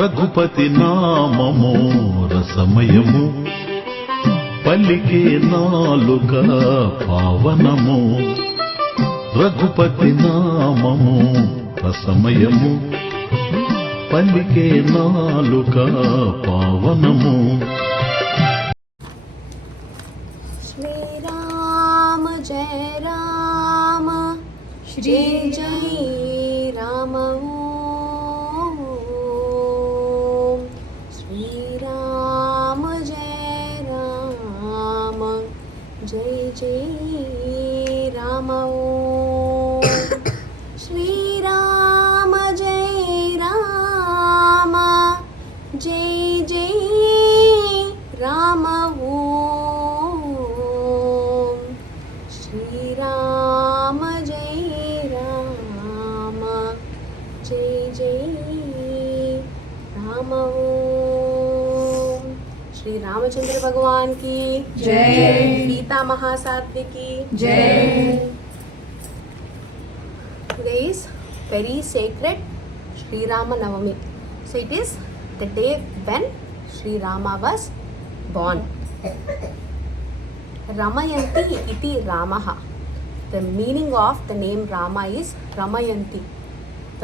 రఘుపతి నామము రసమయము పలికే నాలుక పావనము. రఘుపతి నామము రసమయము పలికే నాలుక పావనము. శ్రీరామ జయ రామ శ్రీ జయ రామ ఓం. శ్రీరామ జయ రామ జయ జయ రామ ఓం. శ్రీరామ జయ రామ జయ జయ రామ ఓం. శ్రీరామ జయ రామ జయ జయ రామ ఓం. श्री रामचंद्र भगवान की जय. सीता महासाध्वी की जय. Today is very sacred Sri Rama Navami. So it is the day when Sri Rama was born. Ramayanti iti Ramaha. The meaning of the name Rama is Ramayanti,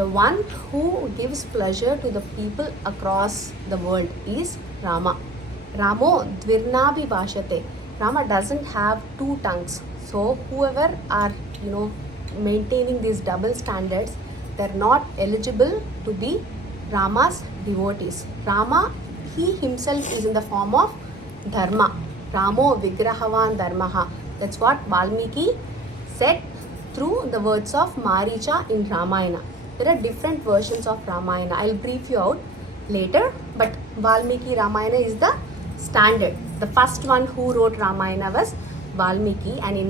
the one who gives pleasure to the people across the world is Rama. Ramo dvirnabi bhashate. Rama doesn't have two tongues. So whoever are maintaining these double standards, they're not eligible to be Rama's devotees. Rama, he himself is in the form of Dharma. Ramo vigrahavan dharmaha. That's what Valmiki said through the words of Maricha in Ramayana. There are different versions of Ramayana. I'll brief you out later, but Valmiki Ramayana is the standard. The first one who wrote Ramayana was Valmiki, and in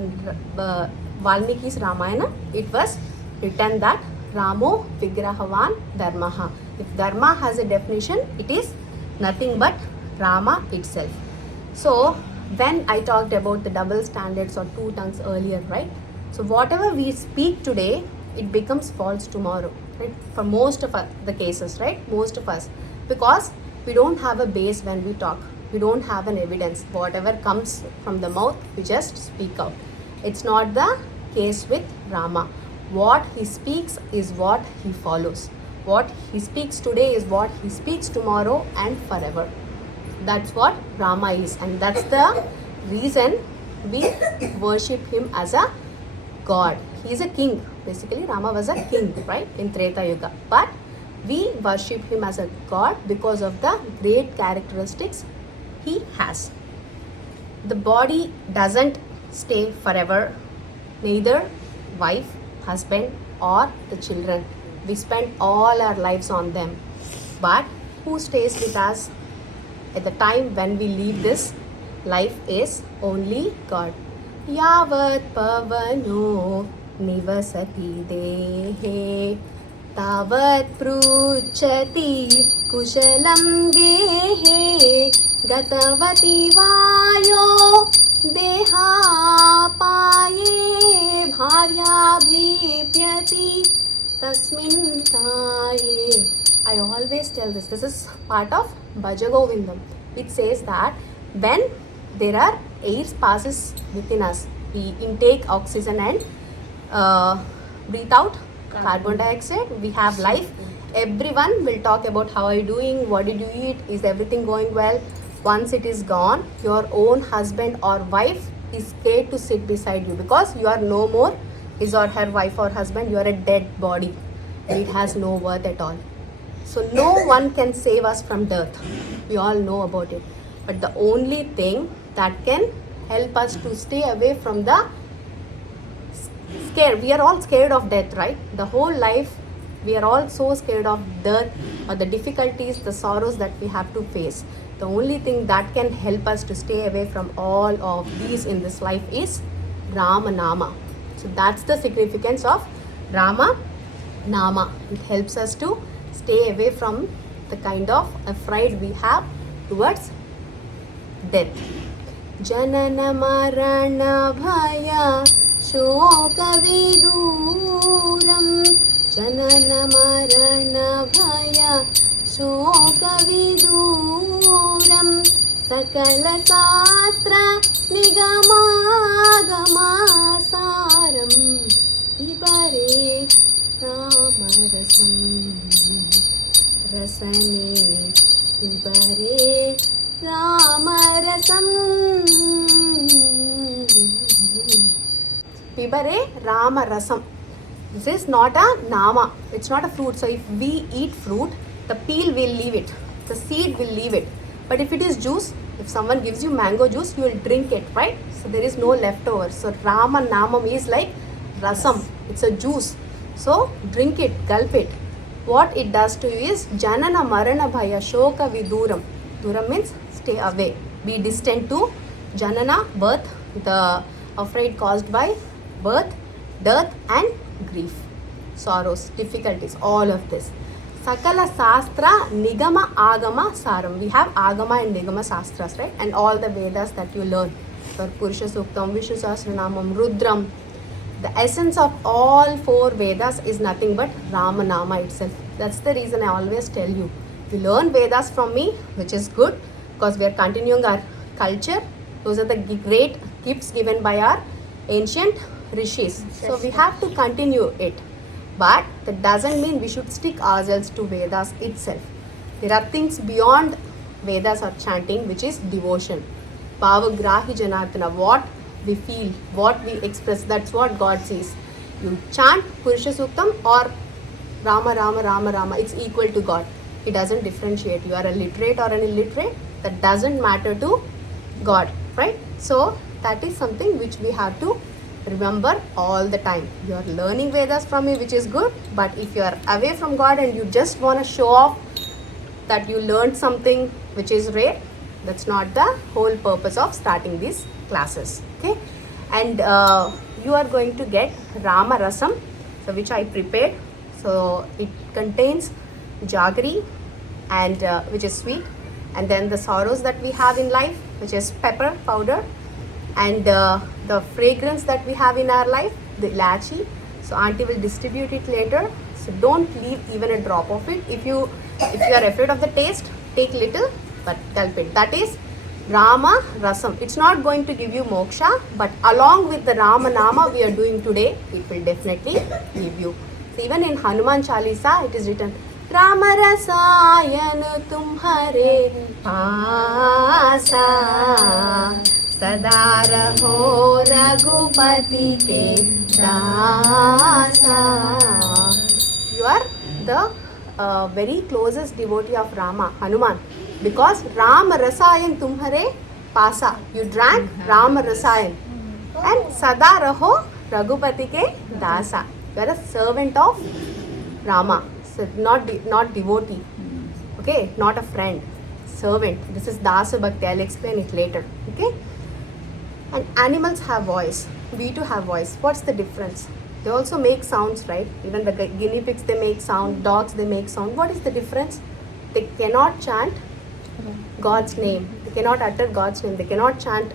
Valmiki's Ramayana it was written that Ramo vigrahavan dharmaha. If dharma has a definition, it is nothing but Rama itself. So when I talked about the double standards or two tongues earlier, right? So whatever we speak today, it becomes false tomorrow, right? For most of the cases, right? Most of us, because we don't have a base when we talk. We don't have an evidence. Whatever comes from the mouth, we just speak out. It's not the case with Rama. What he speaks is what he follows. What he speaks today is what he speaks tomorrow and forever. That's what Rama is, and that's the reason we worship him as a god. He is a king. Basically, Rama was a king, right, in Treta Yuga. But we worship him as a god because of the great characteristics he has. The body doesn't stay forever, neither wife, husband or the children. We spend all our lives on them. But who stays with us at the time when we leave this life is only God. Yavat pavano nivasati dehe tavat pruchati kushalam gehe gatavati vayo deha paye bharya bhipyati tasmin taye. I always tell this. This is part of Bhaja Govindam. It says that when there are air passes within us, we intake oxygen and breathe out carbon dioxide, we have life. Everyone will talk about how are you doing, what did you eat, is everything going well. Once it is gone, your own husband or wife is scared to sit beside you because you are no more his or her wife or husband. You are a dead body. It has no worth at all. So no one can save us from death. We all know about it. But the only thing that can help us to stay away from the scare. We are all scared of death, right? The whole life we are all so scared of death or the difficulties, the sorrows that we have to face. The only thing that can help us to stay away from all of these in this life is Rama Nama. So that's the significance of Rama Nama. It helps us to stay away from the kind of afraid we have towards death. Janana marana bhaya shoka viduram. Janana marana bhaya शोकविदूरं सकलशास्त्र निगमागमासारं पिबरे रामरसं रसने पिबरे रामरसं पिबरे रामरसं. This is not a nama, it's not a fruit. So if we eat fruit, the peel will leave it, the seed will leave it. But if it is juice, if someone gives you mango juice, you will drink it, right? So there is no leftover. So Rama Namam is like rasam, it's a juice. So drink it, gulp it. What it does to you is Janana Marana Bhaya Shoka Viduram. Duram means stay away, be distant to Janana, birth, the afraid caused by birth, death and grief, sorrows, difficulties, all of this. Sakala Sastra Nigama Agama Saram. We have Agama and Nigama Sastras, right? And all the Vedas that you learn. So Purusha Suktam, Vishnu Sahasranamam, Rudram. The essence of all four Vedas is nothing but Rama Nama itself. That's the reason I always tell you. You learn Vedas from me, which is good because we are continuing our culture. Those are the great gifts given by our ancient rishis. So we have to continue it. But that doesn't mean we should stick ourselves to Vedas itself. There are things beyond Vedas or chanting, which is devotion. Bhavagrahi Janatana, what we feel, what we express, that's what God sees. You chant Purusha Suktam or Rama, Rama, Rama, Rama, it's equal to God. It doesn't differentiate. You are a literate or an illiterate, that doesn't matter to God, right? So that is something which we have to remember all the time. You are learning Vedas from me, which is good, but if you are away from God and you just want to show off that you learned something which is rare, that's not the whole purpose of starting these classes. Okay, and you are going to get Rama Rasam, so which I prepared. So it contains jaggery and which is sweet, and then the sorrows that we have in life, which is pepper powder, and the fragrance that we have in our life, the ilachi. So auntie will distribute it later. So don't leave even a drop of it. If you are afraid of the taste, take little, but gulp it. That is Rama Rasam. It's not going to give you moksha, but along with the Rama Nama we are doing today, it will definitely give you. So even in Hanuman Chalisa, it is written Rama Rasayan Tumhare Paasa Sada Raho Raghupati Ke Dasa. You are the very closest devotee of Rama, Hanuman, because Rama Rasayan Tumhare Pasa. You drank Rama Rasayan and Sada Raho Raghupati Ke Dasa. You are a servant of Rama, so not devotee, okay, not a friend, servant. This is Dasa Bhakti. I'll explain it later. Okay. And animals have voice. We too have voice. What's the difference? They also make sounds, right? Even the guinea pigs, they make sound. Dogs, they make sound. What is the difference? They cannot chant God's name. They cannot utter God's name. They cannot chant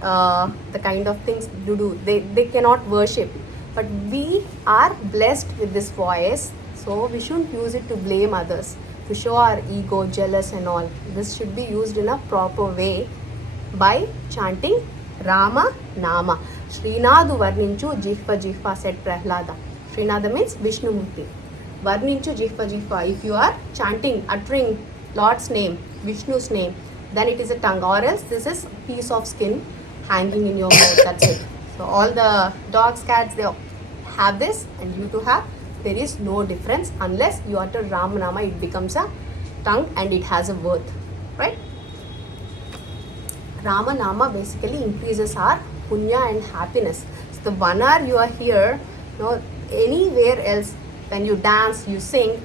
the kind of things you do. They cannot worship. But we are blessed with this voice, so we shouldn't use it to blame others, to show our ego, jealous and all. This should be used in a proper way by chanting Rama Nama. Srinadu Varninchu Jihva Jihva, said Prahlada. Srinada means Vishnu Murti. Varninchu Jihva Jihva. If you are chanting, uttering Lord's name, Vishnu's name, then it is a tongue, or else this is piece of skin hanging in your mouth. That's it. So all the dogs, cats, they have this and you too have. There is no difference unless you utter Rama Nama. It becomes a tongue and it has a worth, right? Rama Nama basically increases our punya and happiness. So the 1 hour you are here, anywhere else, when you dance, you sing,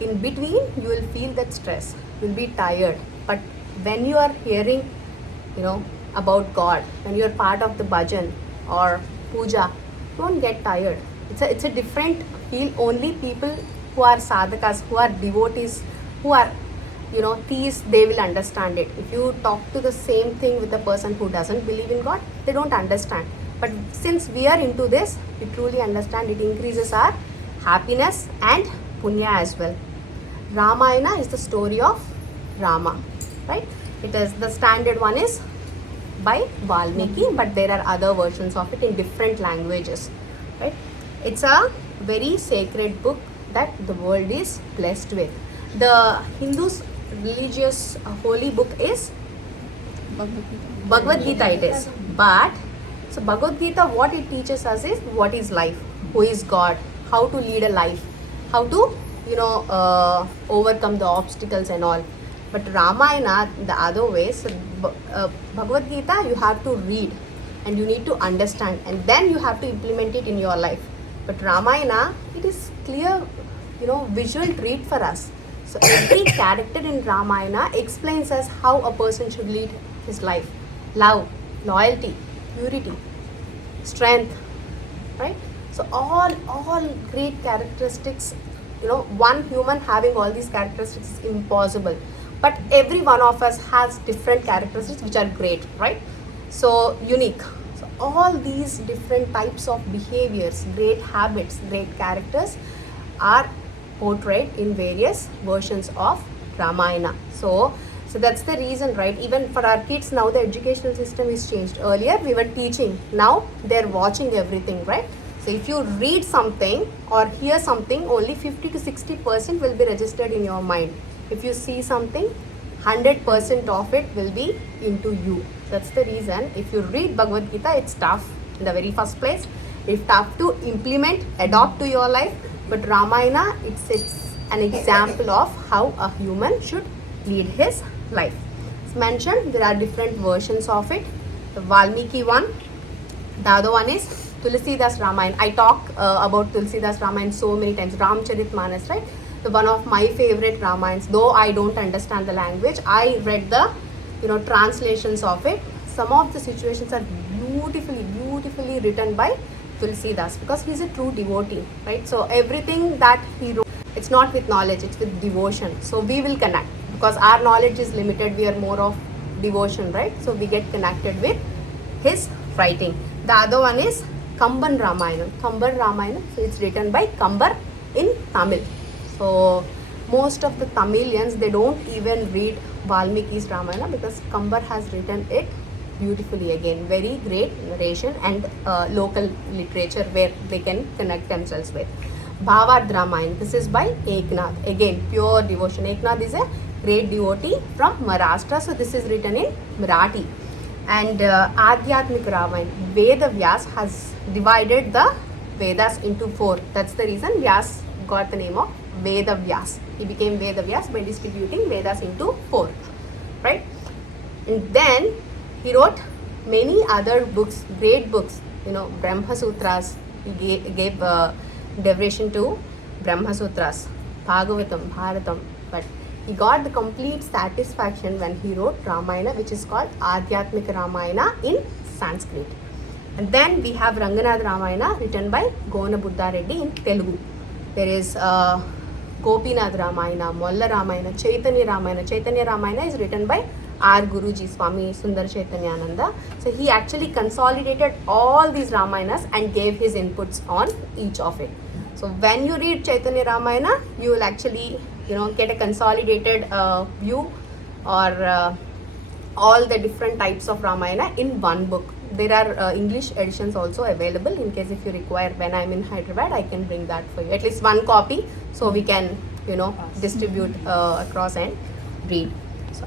in between you will feel that stress. You will be tired. But when you are hearing, about God, when you are part of the bhajan or puja, don't get tired. It's a different feel. Only people who are sadhakas, who are devotees, who are theists, they will understand it. If you talk to the same thing with a person who doesn't believe in God, they don't understand. But since we are into this, we truly understand. It increases our happiness and punya as well. Ramayana is the story of Rama, right? It is the standard one is by Valmiki, but there are other versions of it in different languages, right? It's a very sacred book that the world is blessed with. The Hindus' religious holy book is Bhagavad Gita it is. But so Bhagavad Gita, what it teaches us is what is life, who is God, how to lead a life, how to overcome the obstacles and all. But Ramayana, the other way, so Bhagavad Gita you have to read and you need to understand and then you have to implement it in your life. But Ramayana, it is clear, visual treat for us. So every character in Ramayana explains us how a person should lead his life. Love, loyalty, purity, strength, right? So all great characteristics, one human having all these characteristics is impossible. But every one of us has different characteristics which are great, right? So unique. So all these different types of behaviors, great habits, great characters are portrayed in various versions of Ramayana. So that's the reason, right? Even for our kids now the educational system is changed. Earlier we were teaching, now they're watching everything, right? So if you read something or hear something, only 50 to 60% will be registered in your mind. If you see something, 100% of it will be into you. That's the reason if you read Bhagavad Gita, it's tough in the very first place. It's tough to implement, adopt to your life. But Ramayana, it's an example of how a human should lead his life. It's mentioned there are different versions of it. The Valmiki one, the other one is Tulsidas Ramayana. I talk about Tulsidas Ramayana so many times. Ramcharitmanas, right? The one of my favorite Ramayans. Though I don't understand the language, I read the translations of it. Some of the situations are beautifully written by Tulsidas because he's a true devotee, right? So everything that he wrote, it's not with knowledge, it's with devotion. So we will connect because our knowledge is limited. We are more of devotion, right? So we get connected with his writing. The other one is Kamban Ramayana. Kamban Ramayana, so it's written by Kambar in Tamil. So most of the Tamilians, they don't even read Valmiki's Ramayana because Kambar has written it beautifully again. Very great narration and local literature where they can connect themselves with. Bhavard Ramayana, this is by Eknath. Again, pure devotion. Eknath is a great devotee from Maharashtra. So this is written in Marathi. And Adhyatmik Ramayana, Veda Vyas has divided the Vedas into 4. That's the reason Vyas got the name of Veda Vyas. He became Veda Vyas by distributing Vedas into 4, right? And then he wrote many other books, great books, Brahma Sutras. He gave derivation to Brahma Sutras, Bhagavatam, Bharatam. But he got the complete satisfaction when he wrote Ramayana, which is called Adhyatmika Ramayana in Sanskrit. And then we have Ranganath Ramayana written by Gona Buddha Reddy in Telugu. There is Gopinath Ramayana, Molla Ramayana, Chaitanya Ramayana. Chaitanya Ramayana is written by our Guruji Swami Sundara Chaitanyananda. So he actually consolidated all these Ramayanas and gave his inputs on each of it. So when you read Chaitanya Ramayana, you will actually get a consolidated view or all the different types of Ramayana in one book. There are English editions also available in case if you require. When I'm in Hyderabad, I can bring that for you. At least one copy so we can distribute across and read. So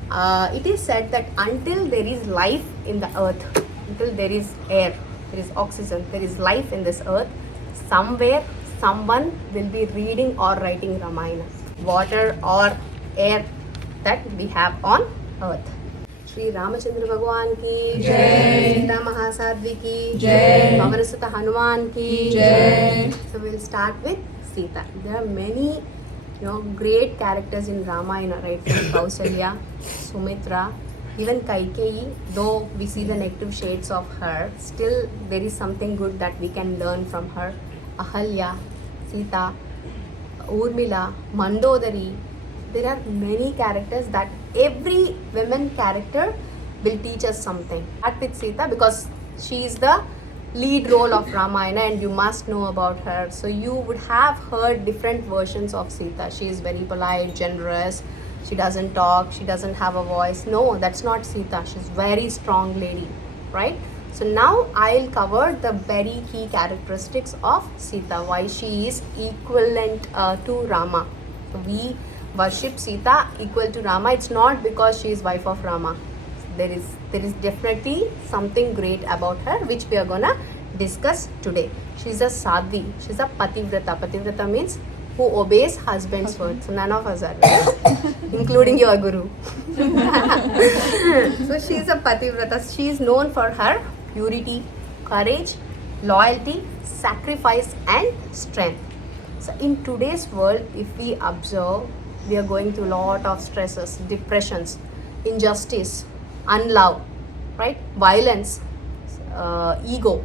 it is said that until there is life in the earth, until there is air, there is oxygen, there is life in this earth, somewhere someone will be reading or writing Ramayana. Water or air that we have on earth. Shri Ramachandra Bhagwan ki Jai, Sita Mahasadvi ki Jai, Pavanasutta Hanuman ki Jai. So we'll start with Sita. There are many great characters in Ramayana, right? From Kausalya, Sumitra, even Kaikeyi. Though we see the negative shades of her, still there is something good that we can learn from her. Ahalya, Sita, Urmila, Mandodari. There are many characters that every women character will teach us something. Start with Sita because she is the lead role of Ramayana and you must know about her. So you would have heard different versions of Sita. She is very polite, generous, She doesn't talk, she doesn't have a voice. No, that's not Sita. She's very strong lady, right? So now I'll cover the very key characteristics of Sita, why she is equivalent to Rama. So we worship Sita equal to Rama. It's not because she is wife of Rama. There is definitely something great about her which we are gonna discuss today. She's a sadhi. She's a pativrata. Pativrata means who obeys husband's word. So none of us are, right? Including your guru. So she is a pativrata. She is known for her purity, courage, loyalty, sacrifice, and strength. So in today's world, if we observe, we are going through a lot of stresses, depressions, injustice, unlove, right? Violence, ego,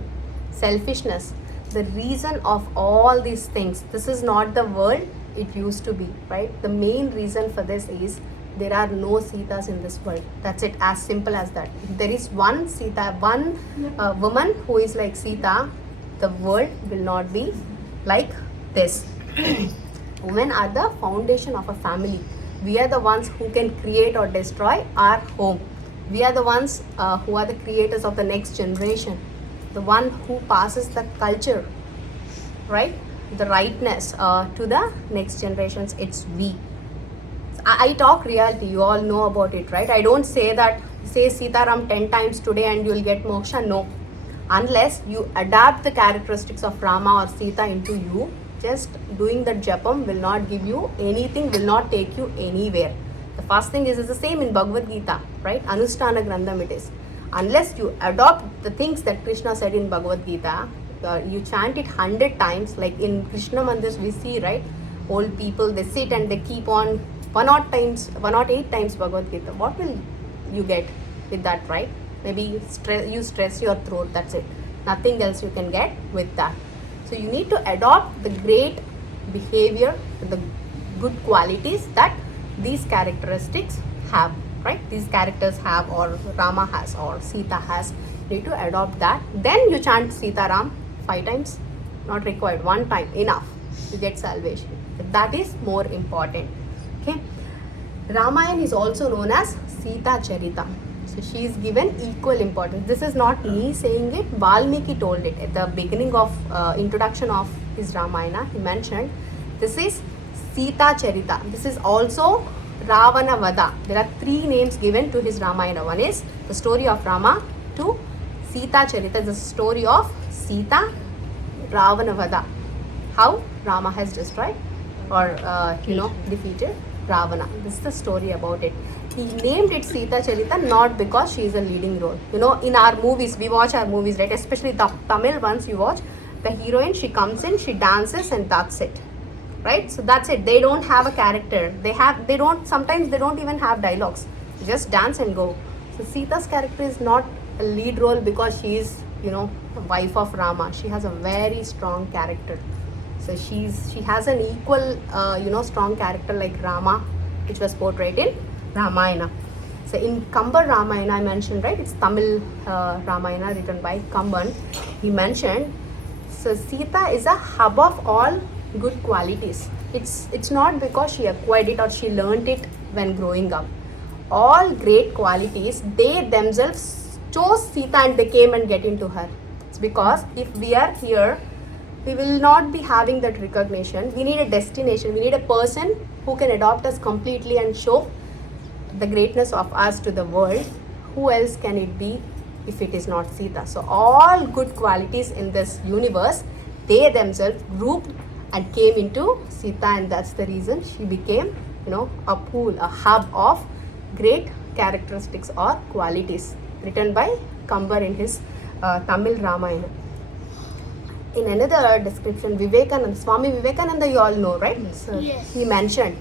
selfishness. The reason of all these things, this is not the world it used to be, right? The main reason for this is there are no Sitas in this world. That's it, as simple as that. If there is one Sita, one woman who is like Sita, the world will not be like this. Women are the foundation of a family. We are the ones who can create or destroy our home. We are the ones who are the creators of the next generation, the one who passes the culture, right? The rightness to the next generations. It's we. I talk reality, you all know about it, right? I don't say that, say Sitaram 10 times today and you'll get moksha. No. Unless you adapt the characteristics of Rama or Sita into you, just doing that japam will not give you anything, will not take you anywhere. The first thing is the same in Bhagavad Gita, right? Anushtana Grandham it is. Unless you adopt the things that Krishna said in Bhagavad Gita, you chant it 100 times, like in Krishna Mandirs we see, right? Old people, they sit and they keep on 108 times Bhagavad Gita. What will you get with that, right? Maybe you stress your throat, that's it. Nothing else you can get with that. So you need to adopt the great behavior, the good qualities that these characteristics have, right? These characters have, or Rama has, or Sita has. You need to adopt that. Then you chant Sitaram 5 times, not required, 1 time, enough. You get salvation. That is more important. Okay. Ramayana is also known as Sita Charita. So she is given equal importance. This is not me saying it. Valmiki told it at the beginning of introduction of his Ramayana. He mentioned this is Sita Charita. This is also Ravana Vada. There are 3 names given to his Ramayana. One is the story of Rama. 2, Sita Charita is the story of Sita, Ravana Vada. How Rama has destroyed or defeated Ravana. This is the story about it. He named it Sita Charita not because she is a leading role. In our movies, we watch our movies, right? Especially the Tamil ones you watch. The heroine, she comes in, she dances, and that's it, right? So that's it. They don't have a character. Sometimes they don't even have dialogues. They just dance and go. So Sita's character is not a lead role because she is, the wife of Rama. She has a very strong character. So she has an equal, strong character like Rama, which was portrayed in Ramayana. So in Kambar Ramayana, I mentioned, right? It's Tamil Ramayana written by Kamban. He mentioned, so Sita is a hub of all good qualities. It's not because she acquired it or she learned it when growing up. All great qualities, they themselves chose Sita and they came and get into her. It's because if we are here, we will not be having that recognition. We need a destination. We need a person who can adopt us completely and show the greatness of us to the world. Who else can it be if it is not Sita? So all good qualities in this universe, they themselves grouped and came into Sita, and that's the reason she became, a pool, a hub of great characteristics or qualities, written by Kambar in his Tamil Ramayana. In another description, Swami Vivekananda, you all know, right? So Yes. He mentioned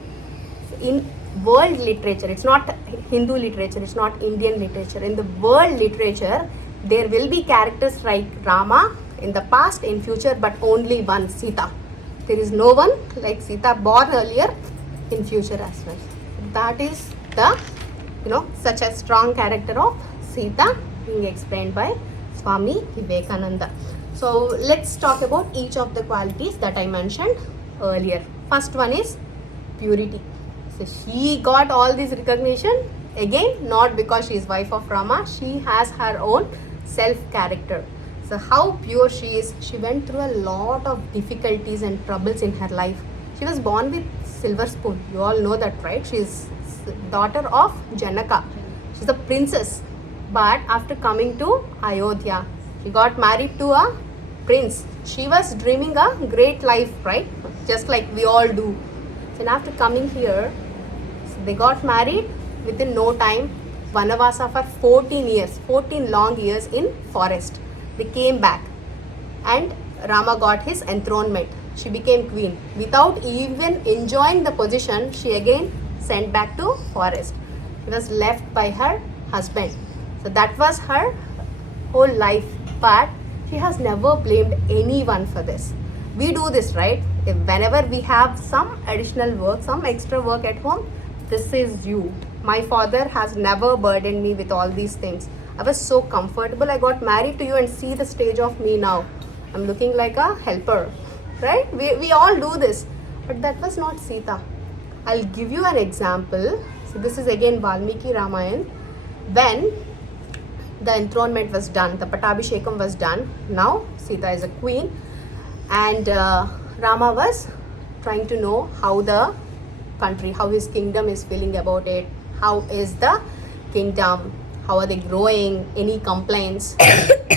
in world literature, it's not Hindu literature, it's not Indian literature. In the world literature, there will be characters like Rama in the past, in future, but only one, Sita. There is no one like Sita born earlier, in future as well. That is the, such a strong character of Sita being explained by Swami Vivekananda. So let's talk about each of the qualities that I mentioned earlier. First one is purity. So she got all this recognition again, not because she is wife of Rama. She has her own self character. So how pure she is. She went through a lot of difficulties and troubles in her life. She was born with silver spoon. You all know that, right? She is daughter of Janaka. She's a princess. But after coming to Ayodhya, she got married to a prince. She was dreaming a great life, right? Just like we all do. So after coming here, they got married within no time. Vanavasa for 14 years, 14 long years in forest. They came back and Rama got his enthronement. She became queen. Without even enjoying the position, she again sent back to forest. She was left by her husband. So that was her whole life. But she has never blamed anyone for this. We do this, right? If whenever we have some additional work, some extra work at home, this is you. My father has never burdened me with all these things. I was so comfortable. I got married to you and see the stage of me now. I'm looking like a helper, right? We all do this. But that was not Sita. I'll give you an example. So this is again Valmiki Ramayana. When the enthronement was done, the Pattabhishekam was done. Now Sita is a queen. And Rama was trying to know how the country, how his kingdom is feeling about it, how is the kingdom, how are they growing, any complaints,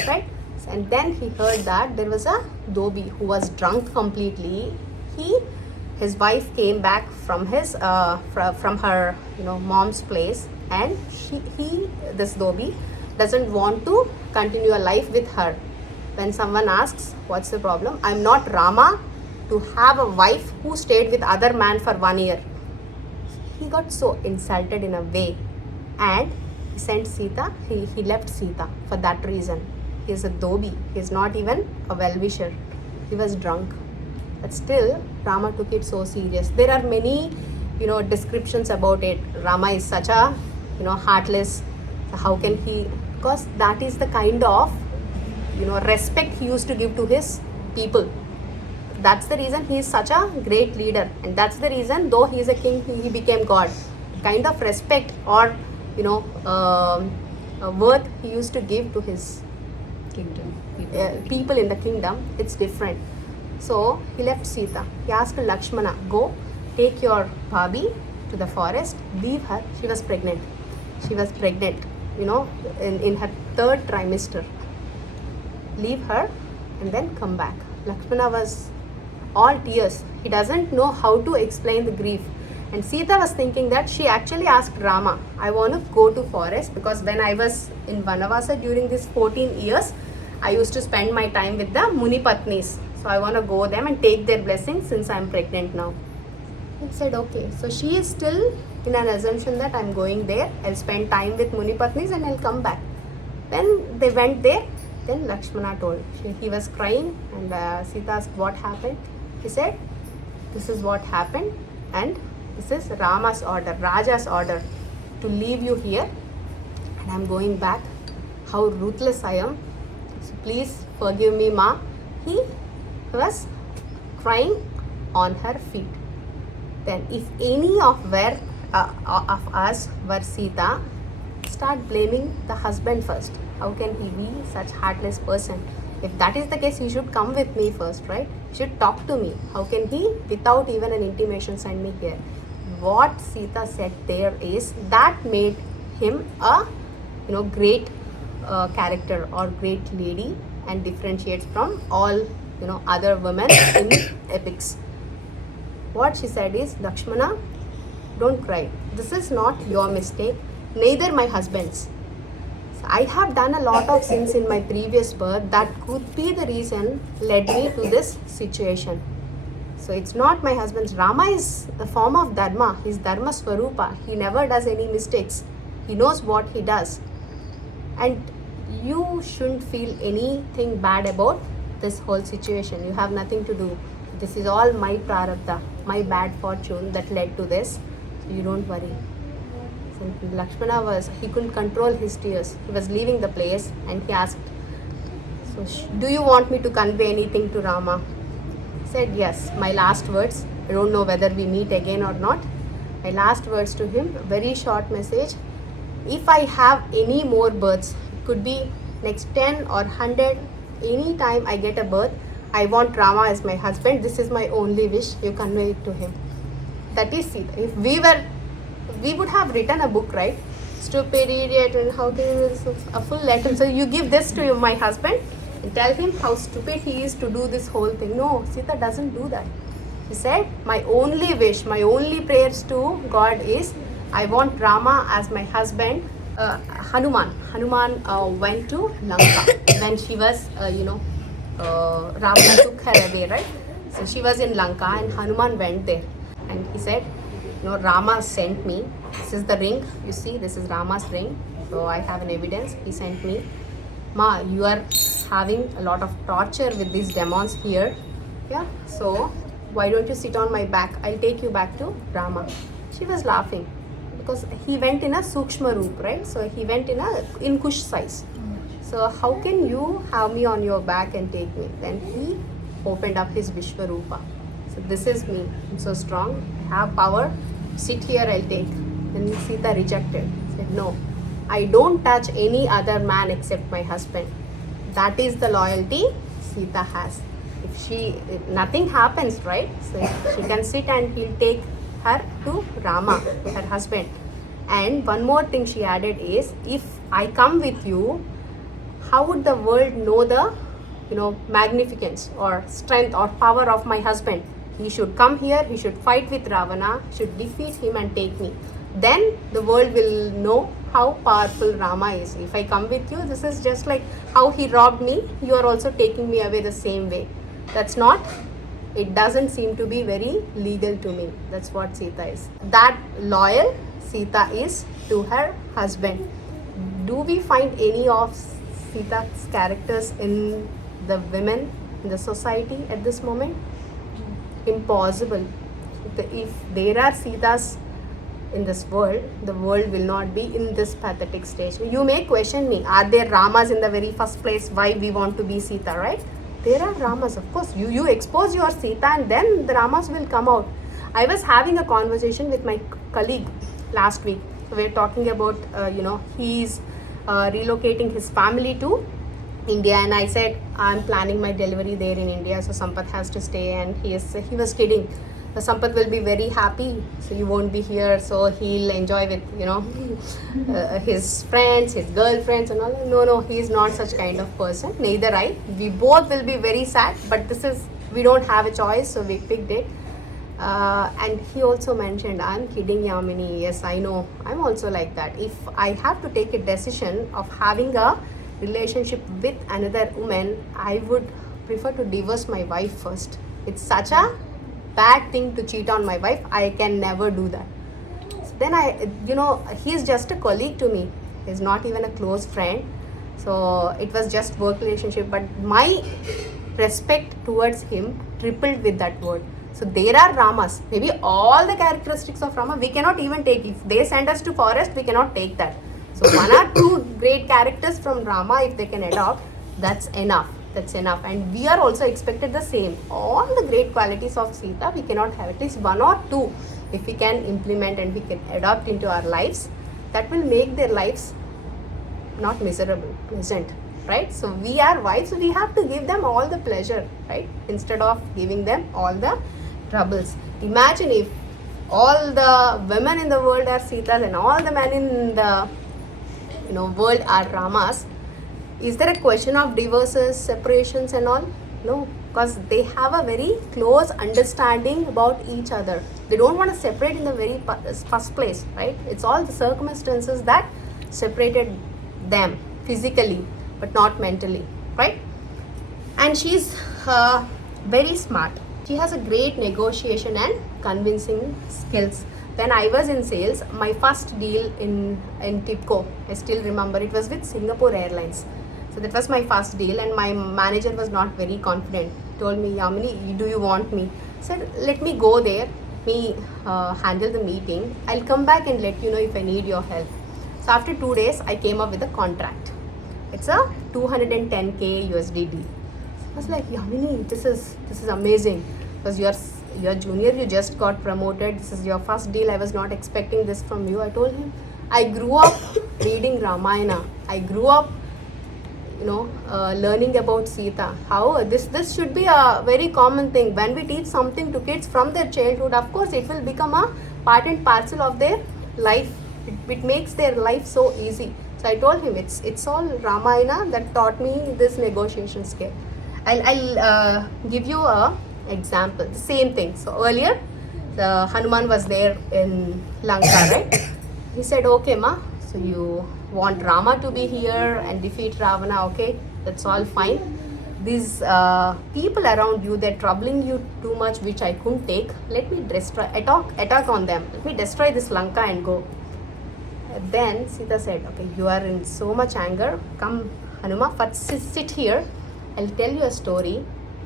right? And then he heard that there was a Dobi who was drunk completely. His wife came back from his from her mom's place, and this Dobi doesn't want to continue a life with her. When someone asks, what's the problem? I'm not Rama to have a wife who stayed with other man for 1 year. He got so insulted in a way, and he sent Sita. He left Sita for that reason. He is a Dobi. He is not even a well-wisher. He was drunk. But still, Rama took it so serious. There are many, descriptions about it. Rama is such a, heartless. So how can he? Because that is the kind of, respect he used to give to his people. That's the reason he is such a great leader, and that's the reason, though he is a king, he became God. The kind of respect or worth he used to give to his Kingdom. people in the kingdom, it's different. So he left Sita. He asked Lakshmana, go take your Bhabi to the forest, leave her. She was pregnant. In her 3rd trimester. Leave her and then come back. Lakshmana was all tears. He doesn't know how to explain the grief. And Sita was thinking that she actually asked Rama, I want to go to forest because when I was in Vanavasa during these 14 years, I used to spend my time with the Muni Patnis. So I want to go them and take their blessings since I'm pregnant now. He said, okay. So she is still in an assumption that I'm going there. I'll spend time with Muni Patnis and I'll come back. When they went there, then Lakshmana told. He was crying, and Sita asked what happened. He said, this is what happened, and this is Rama's order, Raja's order to leave you here, and I'm going back. How ruthless I am. So please forgive me, Ma. He was crying on her feet. Then if any of us were Sita, start blaming the husband first. How can he be such heartless person? If that is the case, he should come with me first, right? He should talk to me. How can he, without even an intimation, send me here? What Sita said there is that made him a great character or great lady, and differentiates from all other women in epics. What she said is, Lakshmana, don't cry. This is not your mistake, neither my husband's. I have done a lot of sins in my previous birth that could be the reason led me to this situation. So it's not my husband's. Rama is a form of Dharma. He's Dharma Swarupa. He never does any mistakes. He knows what he does. And you shouldn't feel anything bad about this whole situation. You have nothing to do. This is all my prarabdha, my bad fortune that led to this. So you don't worry. So Lakshmana he couldn't control his tears. He was leaving the place and he asked, so do you want me to convey anything to Rama? He said, yes, my last words. I don't know whether we meet again or not. My last words to him, very short message. If I have any more births, could be next 10 or 100, any time I get a birth, I want Rama as my husband. This is my only wish. You convey it to him. That is Sita. If we would have written a book, right? Stupid idiot, and how can you, a full letter. So you give this to my husband and tell him how stupid he is to do this whole thing. No, Sita doesn't do that. He said, my only wish, my only prayers to God is, I want Rama as my husband. Hanuman went to Lanka when she was, Ravana took her away, right? So she was in Lanka and Hanuman went there. And he said, Rama sent me. This is the ring. You see, this is Rama's ring. So I have an evidence. He sent me. Ma, you are having a lot of torture with these demons here. Yeah. So why don't you sit on my back? I'll take you back to Rama. She was laughing because he went in a Sukshma Roop, right? So he went in Kush size. So how can you have me on your back and take me? Then he opened up his Vishwarupa. So this is me. I'm so strong. I have power. Sit here, I'll take. Then Sita rejected. Said, no, I don't touch any other man except my husband. That is the loyalty Sita has. If nothing happens, right? So she can sit and he'll take her to Rama, her husband. And one more thing she added is, if I come with you, how would the world know the magnificence or strength or power of my husband? He should come here, he should fight with Ravana, should defeat him and take me. Then the world will know how powerful Rama is. If I come with you, this is just like how he robbed me, you are also taking me away the same way. That's not, it doesn't seem to be very legal to me. That's what Sita is. That loyal Sita is to her husband. Do we find any of Sita's characters in the women in the society at this moment? Impossible. If there are Sitas in this world, the world will not be in this pathetic stage. You may question me, are there Ramas in the very first place? Why we want to be Sita, right? There are Ramas, of course. You expose your Sita and then the Ramas will come out. I was having a conversation with my colleague last week. So we're talking about, he's relocating his family to India, and I said, I'm planning my delivery there in India, so Sampath has to stay, and he was kidding. So Sampath will be very happy, so you won't be here, so he'll enjoy with, his friends, his girlfriends and all. No, he is not such kind of person, neither I. We both will be very sad, but we don't have a choice, so we picked it. And he also mentioned, I'm kidding, Yamini. Yes, I know, I'm also like that. If I have to take a decision of having a relationship with another woman, I would prefer to divorce my wife first. It's such a bad thing to cheat on my wife. I can never do that. So then he's just a colleague to me. He's not even a close friend. So it was just work relationship, but my respect towards him tripled with that word. So there are Ramas. Maybe all the characteristics of Rama we cannot even take. If they send us to forest, we cannot take that. So one or two great characters from Rama, if they can adopt, that's enough. That's enough. And we are also expected the same. All the great qualities of Sita, we cannot have at least one or two. If we can implement and we can adopt into our lives, that will make their lives not miserable, pleasant, right? So we are wives, so we have to give them all the pleasure, right? Instead of giving them all the troubles. Imagine if all the women in the world are Sitas and all the men in the world are Ramas. Is there a question of divorces, separations and all? No, because they have a very close understanding about each other. They don't want to separate in the very first place, right? It's all the circumstances that separated them physically but not mentally, right? And she's very smart. She has a great negotiation and convincing skills. When I was in sales, my first deal in TIPCO, I still remember, it was with Singapore Airlines. So that was my first deal, and my manager was not very confident. Told me, Yamini, do you want me? I said, let me go there, handle the meeting. I'll come back and let you know if I need your help. So after 2 days, I came up with a contract. It's a 210K USD deal. I was like, Yamini, this is amazing, because you're junior, you just got promoted, this is your first deal, I was not expecting this from you. I told him, I grew up reading Ramayana, I grew up learning about Sita. How this should be a very common thing. When we teach something to kids from their childhood, of course it will become a part and parcel of their life. It makes their life so easy. So I told him it's all Ramayana that taught me this negotiation skill. I'll give you a example. The same thing. So earlier, the Hanuman was there in Lanka, right? He said, okay, ma. So you want Rama to be here and defeat Ravana, okay, that's all fine. These people around you, they're troubling you too much, which I couldn't take. Let me attack on them. Let me destroy this Lanka and go. Then Sita said, okay, you are in so much anger. Come, Hanuma, first sit here. I'll tell you a story.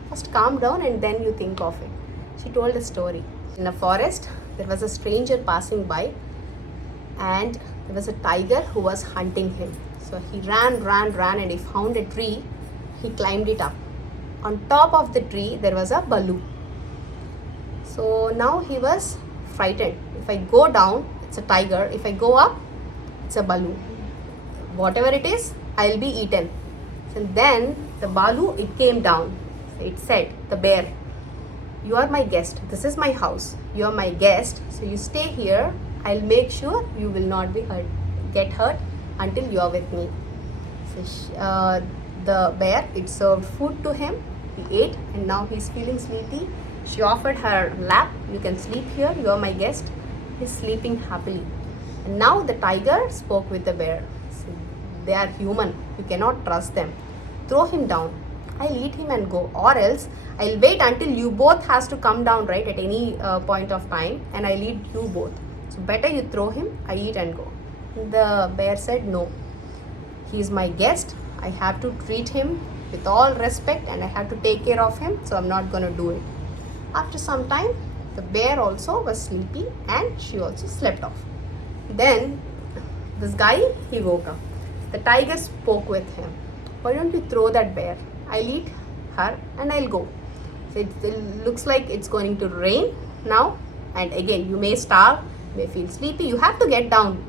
First calm down and then you think of it. She told a story. In a forest, there was a stranger passing by, and there was a tiger who was hunting him. So he ran and he found a tree. He climbed it up. On top of the tree there was a balu. So now he was frightened. If I go down, it's a tiger. If I go up, it's a balu. Whatever it is, I'll be eaten. So then the balu, it came down. It said, the bear, you are my guest. This is my house. You are my guest. So you stay here. I'll make sure you will not get hurt until you are with me. So the bear, it served food to him. He ate and now he's feeling sleepy. She offered her lap. You can sleep here. You are my guest. He's sleeping happily. And now the tiger spoke with the bear. So they are human. You cannot trust them. Throw him down. I'll eat him and go. Or else I'll wait until you both has to come down, right, at any point of time, and I'll eat you both. So better you throw him, I eat and go. The bear said, no, he is my guest. I have to treat him with all respect and I have to take care of him, so I'm not going to do it. After some time, the bear also was sleepy and she also slept off. Then this guy, he woke up. The tiger spoke with him. Why don't you throw that bear? I'll eat her and I'll go. So it looks like it's going to rain now, and again you may starve, may feel sleepy. You have to get down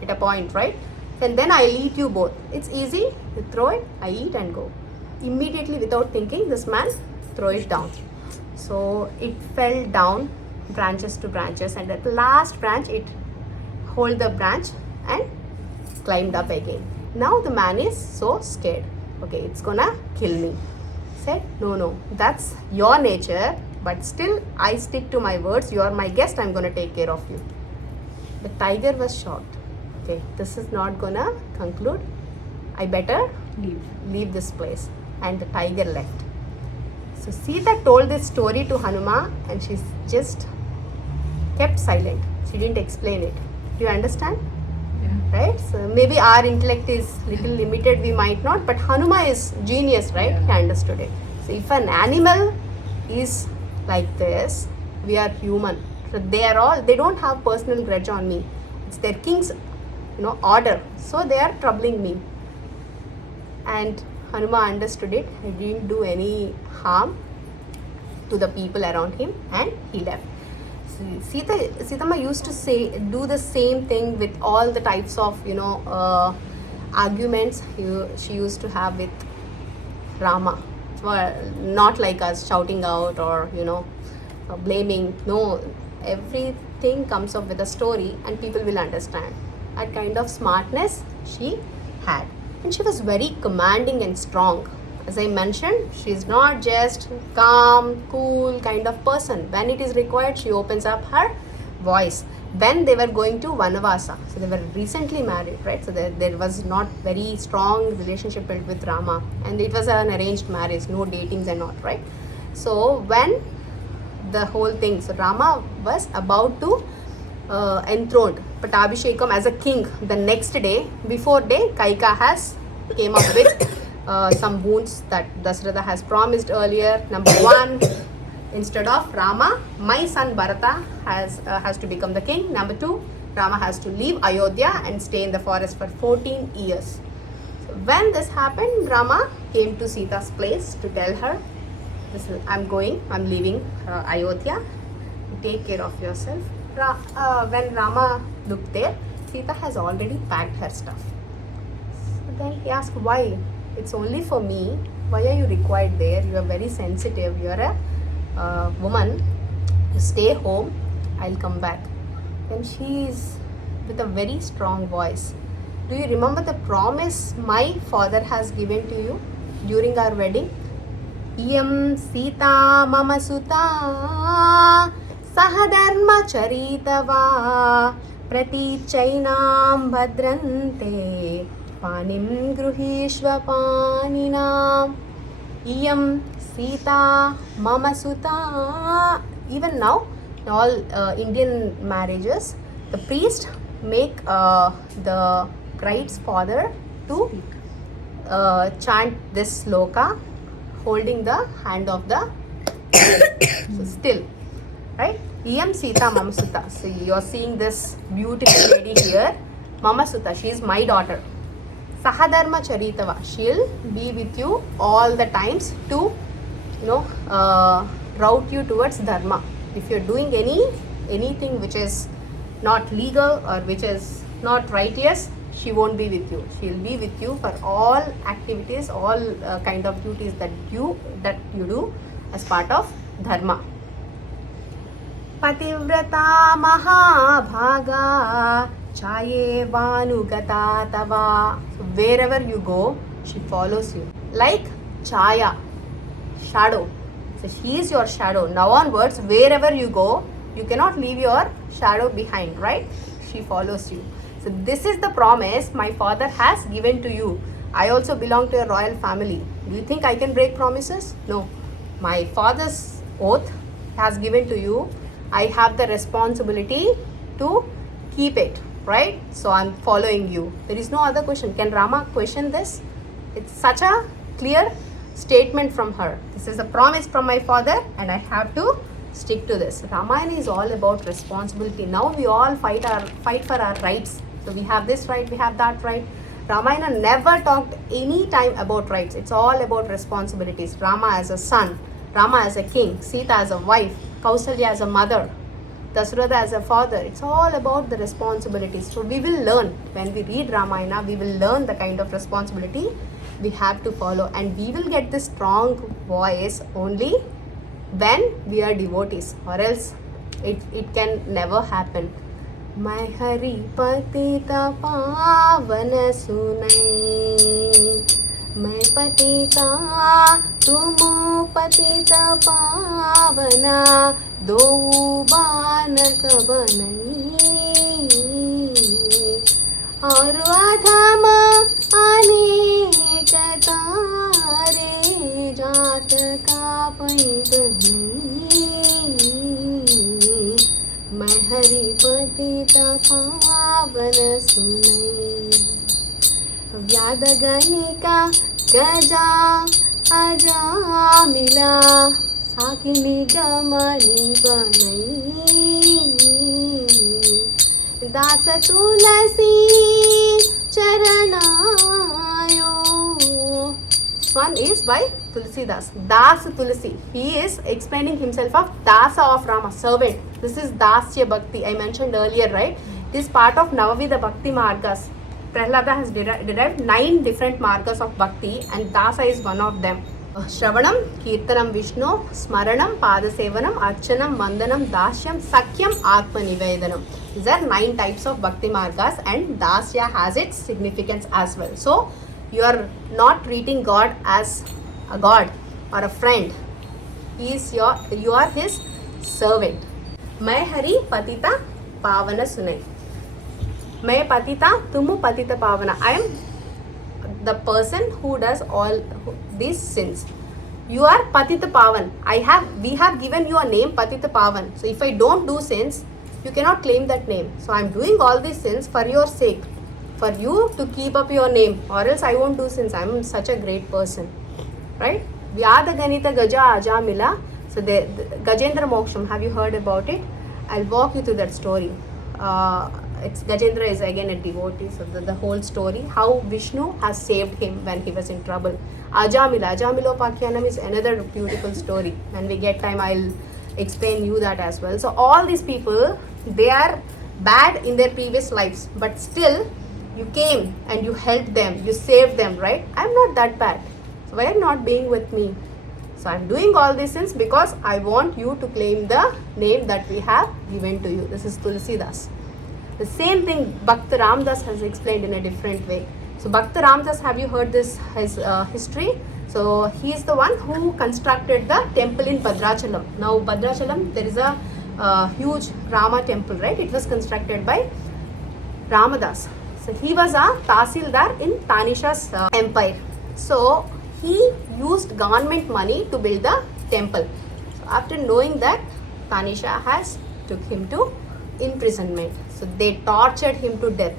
at a point, right? And then I'll eat you both. It's easy. You throw it, I eat and go. Immediately, without thinking, this man throw it down. So it fell down branches to branches, and at the last branch it hold the branch and climbed up again. Now the man is so scared. Okay, it's gonna kill me. Said, no, that's your nature, but still I stick to my words. You are my guest, I'm gonna take care of you. The tiger was shocked. Okay, this is not gonna conclude. I better leave this place. And the tiger left. So Sita told this story to Hanuma and she just kept silent. She didn't explain it. Do you understand? Right? So maybe our intellect is little limited, we might not, but Hanuma is genius, right? He understood it. So if an animal is like this, we are human. So they don't have personal grudge on me. It's their king's order. So they are troubling me. And Hanuma understood it. He didn't do any harm to the people around him and he left. Sitama used to do the same thing with all the types of arguments she used to have with Rama. Well, not like us shouting out or blaming. No, everything comes up with a story and people will understand. That kind of smartness she had, and she was very commanding and strong. As I mentioned, she is not just calm, cool kind of person. When it is required, she opens up her voice. When they were going to Vanavasa, so they were recently married, right? So there was not very strong relationship built with Rama, and it was an arranged marriage, no datings and all, right? So when the whole thing, so Rama was about to enthroned Pattabhishekam as a king the next day. Before day, Kaika has came up with some boons that Dasratha has promised earlier. Number one, instead of Rama, my son Bharata has to become the king. Number two, Rama has to leave Ayodhya and stay in the forest for 14 years. So when this happened, Rama came to Sita's place to tell her, I'm leaving Ayodhya take care of yourself. When Rama looked there, Sita has already packed her stuff. So then he asked, why? It's only for me. Why are you required there? You are very sensitive. You are a woman. You stay home. I'll come back. Then she is with a very strong voice. Do you remember the promise my father has given to you during our wedding? Iyam Sita mama suta sahadharma charitava pratichainam bhadrante panim gruhishva paninam. Iyam Sita mama suta. Even now, in all Indian marriages, the priest make the bride's father to chant this sloka holding the hand of the so still, right? Iyam Sita Mama Sutta. So you are seeing this beautiful lady here, Mama Sutta. She is my daughter. Sahadharma Charitava. She'll be with you all the times to, route you towards dharma. If you're doing anything which is not legal or which is not righteous, she won't be with you. She'll be with you for all activities, all kind of duties that you do as part of dharma. Pativrata mahabhaga chaye vanugata tava. So wherever you go, she follows you like chaya, shadow. So she is your shadow. Now onwards, wherever you go, you cannot leave your shadow behind, right? She follows you. So this is the promise my father has given to you. I also belong to a royal family. Do you think I can break promises? No. My father's oath has given to you. I have the responsibility to keep it, right? So I'm following you. There is no other question. Can Rama question this? It's such a clear statement from her. This is a promise from my father and I have to stick to this. Ramayana is all about responsibility. Now we all fight for our rights. So we have this right, we have that right. Ramayana never talked any time about rights. It's all about responsibilities. Rama as a son, Rama as a king, Sita as a wife, Kausalya as a mother, Dasratha as a father. It's all about the responsibilities. So we will learn, when we read Ramayana, we will learn the kind of responsibility we have to follow, and we will get this strong voice only when we are devotees, or else it can never happen. My Hari Patita Pavana Sunai, my Patita Tumu Patita Pavana, Do Banaka Banai, और अधम अनेक तारे जात का पैद नहीं, मैं हरि पतित पावन सुनई। व्याद गणिका गजा अजा मिला, साकिनी गमनी बनई, दास तुलसी चरणायो. This one is by Tulsidas. Das Tulsi. He is explaining himself of Dasa of Rama, servant. This is Dasya Bhakti. I mentioned earlier, right? This part of Navami, the Bhakti Margas. Prahlada has derived 9 different margas of Bhakti, and Dasa is one of them. Shravanam, Kirtanam Vishnu, Smaranam, Padasevanam, Archanam, Vandanam, Dasyam, Sakyam, Atma Nivedanam. These are 9 types of Bhakti Margas, and Dasya has its significance as well. So, you are not treating God as a God or a friend. You are his servant. Mai Hari Patita Pavana Sunai. Mai Patita Tumu Patita Pavana. I am the person who does all these sins. You are Patita Pavan. We have given you a name, Patita Pavan. So if I don't do sins, you cannot claim that name. So I am doing all these sins for your sake, for you to keep up your name, or else I won't do sins. I am such a great person, right? Vyada Ganita Gaja Ajamila. So the Gajendra Moksham, have you heard about it? I'll walk you through that story. Gajendra is again a devotee, so the whole story, how Vishnu has saved him when he was in trouble. Ajamilopakhyanam is another beautiful story. When we get time, I'll explain you that as well. So all these people, they are bad in their previous lives, but still you came and you helped them, you saved them, right? I'm not that bad. So why are you not being with me? So I'm doing all these things because I want you to claim the name that we have given to you. This is Tulsidas. The same thing Bhakta Ramdas has explained in a different way. So Bhakta Ramdas, have you heard this his history? So he is the one who constructed the temple in Bhadrachalam. Now Bhadrachalam, there is a huge Rama temple, right? It was constructed by Ramadas. So he was a Tahsildar in Tanisha's empire. So he used government money to build the temple. So after knowing that, Tanisha has took him to imprisonment. So they tortured him to death.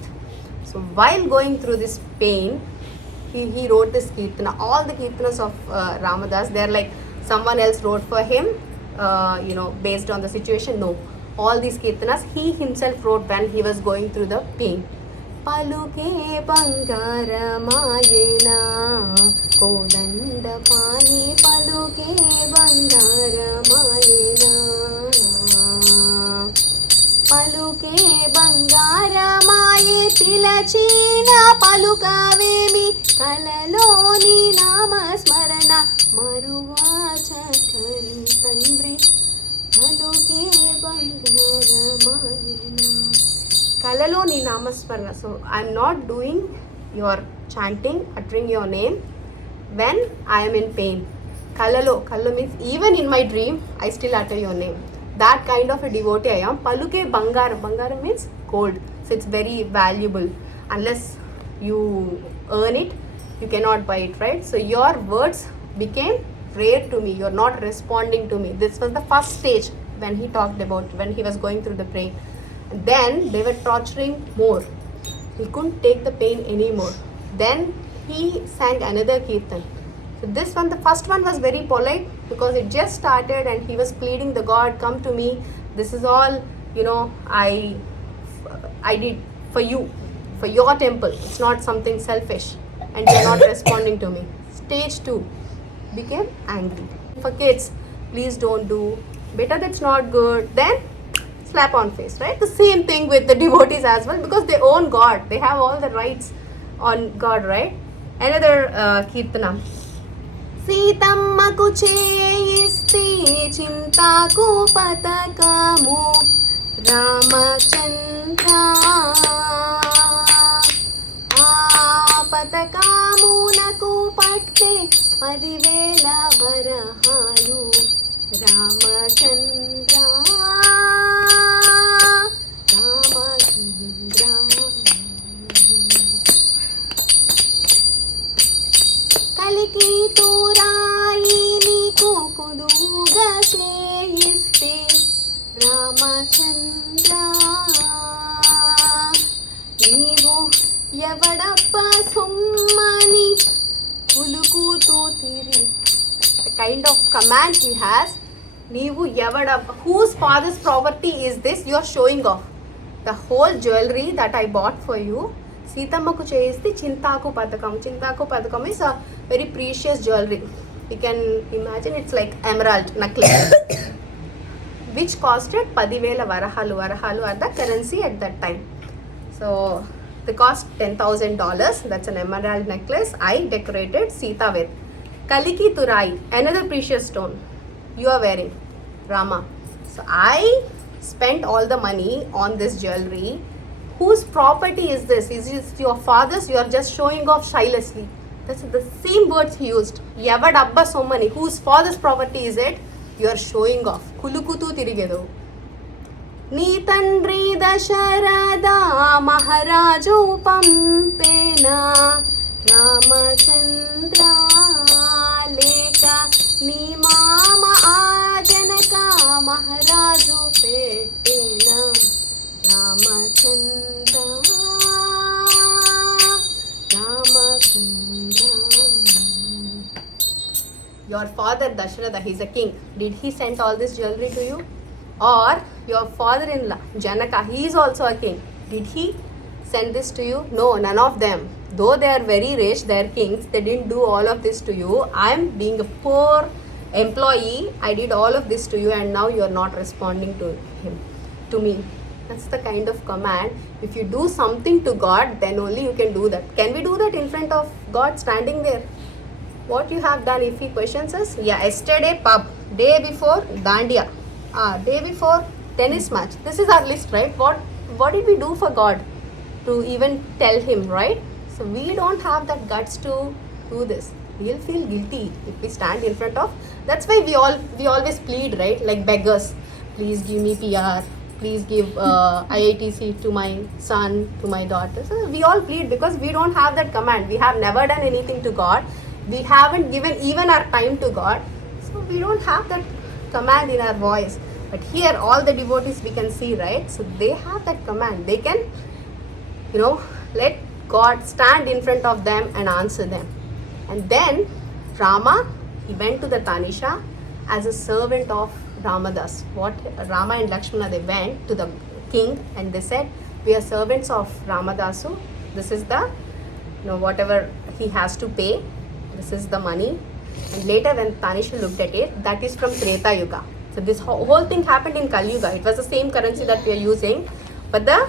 So while going through this pain, he wrote this Kirtana. All the Kirtanas of Ramadas, they're like someone else wrote for him, based on the situation. No. All these Kirtanas, he himself wrote when he was going through the pain. Paluke Bangaramayena Kodanda Pani Paluke Bangaramayena Paluke Bangaramaye Pilachina Palukavemi Kalaloni Namasmarana Maruvacha Kari Tandri Paluke Bangaramayena Kalalo ni namasmarana. So I'm not doing your chanting, uttering your name when I am in pain. Kalalo means even in my dream, I still utter your name. That kind of a devotee I am. Paluke Bangaram. Bangaram means gold. So it's very valuable. Unless you earn it, you cannot buy it, right? So your words became rare to me. You're not responding to me. This was the first stage when he talked about, when he was going through the pain. Then they were torturing more. He couldn't take the pain anymore. Then he sang another kirtan. So this one, the first one was very polite because it just started and he was pleading the God, come to me. This is all, I did for you, for your temple. It's not something selfish and you're not responding to me. Stage 2, became angry. For kids, please don't do. Beta, that's not good. Then slap on face, right? The same thing with the devotees as well because they own God. They have all the rights on God, right? Another Kirtana. Sitammaku cheyisti chintaku patakamu Ramachandra patakamu naku patte 10,000 varahalu Ramachandra కలికి తూరాయి నీకు కుదుగా శ్రేయిస్తే రామచంద్ర నీవు ఎవడప్ప సొమ్మని కులుకుతూ తిరి. The kind of command he has, నీవు ఎవడప్ప, whose father's property is this you are showing off? The whole jewelry that I bought for you. Sitammaku cheyisti chintaku padakam. Chintaku padakam is a very precious jewelry. You can imagine it's like emerald necklace which costed 10,000 varahalu. Varahalu are the currency at that time. So they cost $10,000. That's an emerald necklace I decorated Sita with. Kaliki Turai, another precious stone you are wearing, Rama. So I spent all the money on this jewelry. Whose property is this? Is it your father's? You are just showing off shylessly. That's the same words he used. Yavad abba so many. Whose father's property is it? You are showing off. Kulukutu tirigedu. నీ తండ్రి దశరథ మహారాజు పంపేనా రామచంద్ర లేక నీ మామ ఆజనక మహారాజు పెట్టేనా Ramachandra Ramachandra. Your father Dasharatha, he is a king. Did he send all this jewelry to you? Or your father-in-law Janaka, he is also a king. Did he send this to you? No, none of them. Though they are very rich, they are kings, they didn't do all of this to you. I am being a poor employee, I did all of this to you and now you are not responding to me. That's the kind of command. If you do something to God, then only you can do that. Can we do that in front of God standing there? What you have done, if he questions us? Yeah, yesterday pub, day before dandiya, day before tennis match. This is our list, right? What did we do for God to even tell him, right? So we don't have that guts to do this. We'll feel guilty if we stand in front of. That's why we always plead, right? Like beggars. Please give me PR. Please give IIT seat to my son, to my daughter. So we all plead because we don't have that command. We have never done anything to God. We haven't given even our time to God. So we don't have that command in our voice. But here all the devotees we can see, right? So they have that command. They can, let God stand in front of them and answer them. And then Rama, he went to the Tanisha as a servant of Ramadas. What Rama and Lakshmana, they went to the king and they said, we are servants of Ramadasu. This is the, whatever he has to pay. This is the money. And later when Tanisha looked at it, that is from Treta Yuga. So this whole thing happened in Kali Yuga. It was the same currency that we are using. But the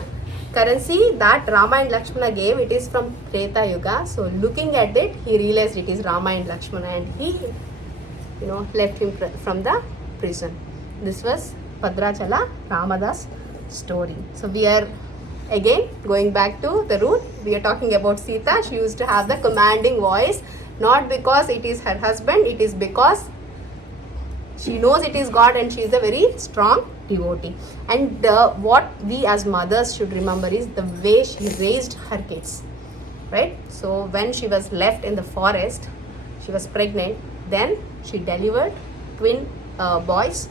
currency that Rama and Lakshmana gave, it is from Treta Yuga. So looking at it, he realized it is Rama and Lakshmana and he, left him from the prison. This was Bhadrachala Ramadas story. So we are again going back to the root. We are talking about Sita. She used to have the commanding voice, not because it is her husband, it is because she knows it is God and she is a very strong devotee. And what we as mothers should remember is the way she raised her kids, right? So when she was left in the forest, she was pregnant, then she delivered twin boys,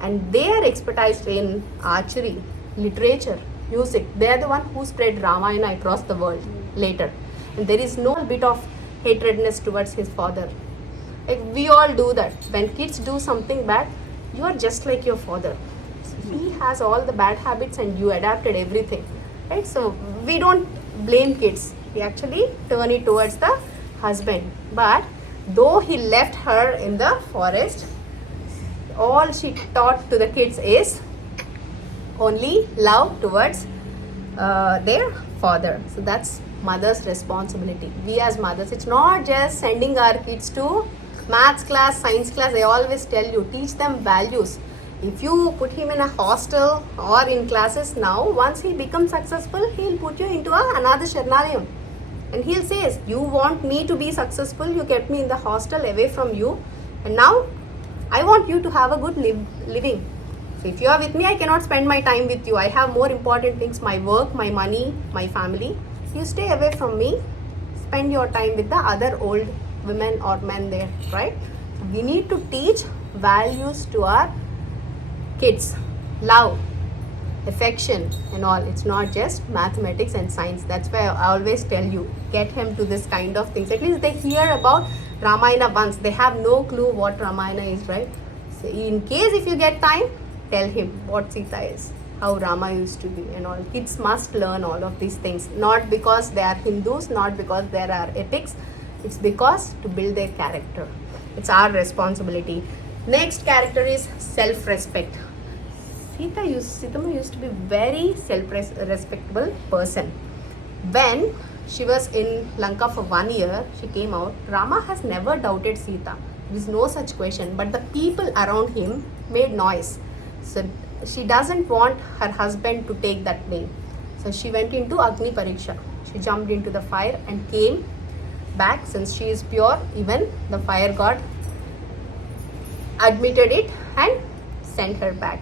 and they are expertised in archery, literature, music. They are the one who spread Ramayana across the world later. And there is no bit of hatredness towards his father. Like we all do that. When kids do something bad, you are just like your father. So he has all the bad habits and you adapted everything, right? So we don't blame kids. We actually turn it towards the husband. But though he left her in the forest, all she taught to the kids is only love towards their father. So that's mother's responsibility. We as mothers, it's not just sending our kids to maths class, science class. I always tell you, teach them values. If you put him in a hostel or in classes now, once he becomes successful, he'll put you into another Sharnalayam. And he'll say, you want me to be successful, you kept me in the hostel away from you, and now I want you to have a good living. So if you are with me, I cannot spend my time with you. I have more important things, my work, my money, my family. You stay away from me, spend your time with the other old women or men there, right? So we need to teach values to our kids. Love, affection and all. It's not just mathematics and science. That's why I always tell you, get him to this kind of things. At least they hear about Ramayana once. They have no clue what Ramayana is, right? So in case if you get time, tell him what Sita is, how Rama used to be and all. Kids must learn all of these things. Not because they are Hindus, not because there are ethics. It's because to build their character. It's our responsibility. Next character is self-respect. Sita used to be very self-respectable person. When she was in Lanka for 1 year, she came out. Rama has never doubted Sita. There is no such question. But the people around him made noise. So she doesn't want her husband to take that name. So she went into Agni Pariksha. She jumped into the fire and came back. Since she is pure, even the fire god admitted it and sent her back.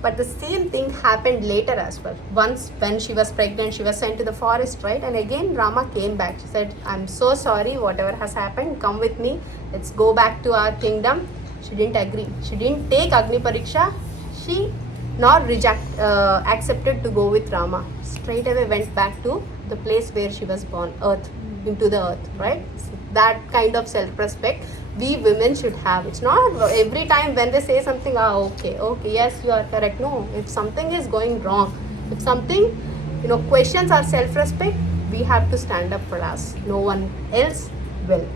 But the same thing happened later as well. Once when she was pregnant, she was sent to the forest, right? And again Rama came back. She said, I'm so sorry, whatever has happened, come with me. Let's go back to our kingdom. She didn't agree. She didn't take Agni Pariksha. She not accepted to go with Rama. Straight away went back to the place where she was born, earth, into the earth, right? So that kind of self-respect we women should have. It's not every time when they say something, okay, yes, you are correct. No, if something is going wrong, if something, questions our self-respect, we have to stand up for us. No one else will.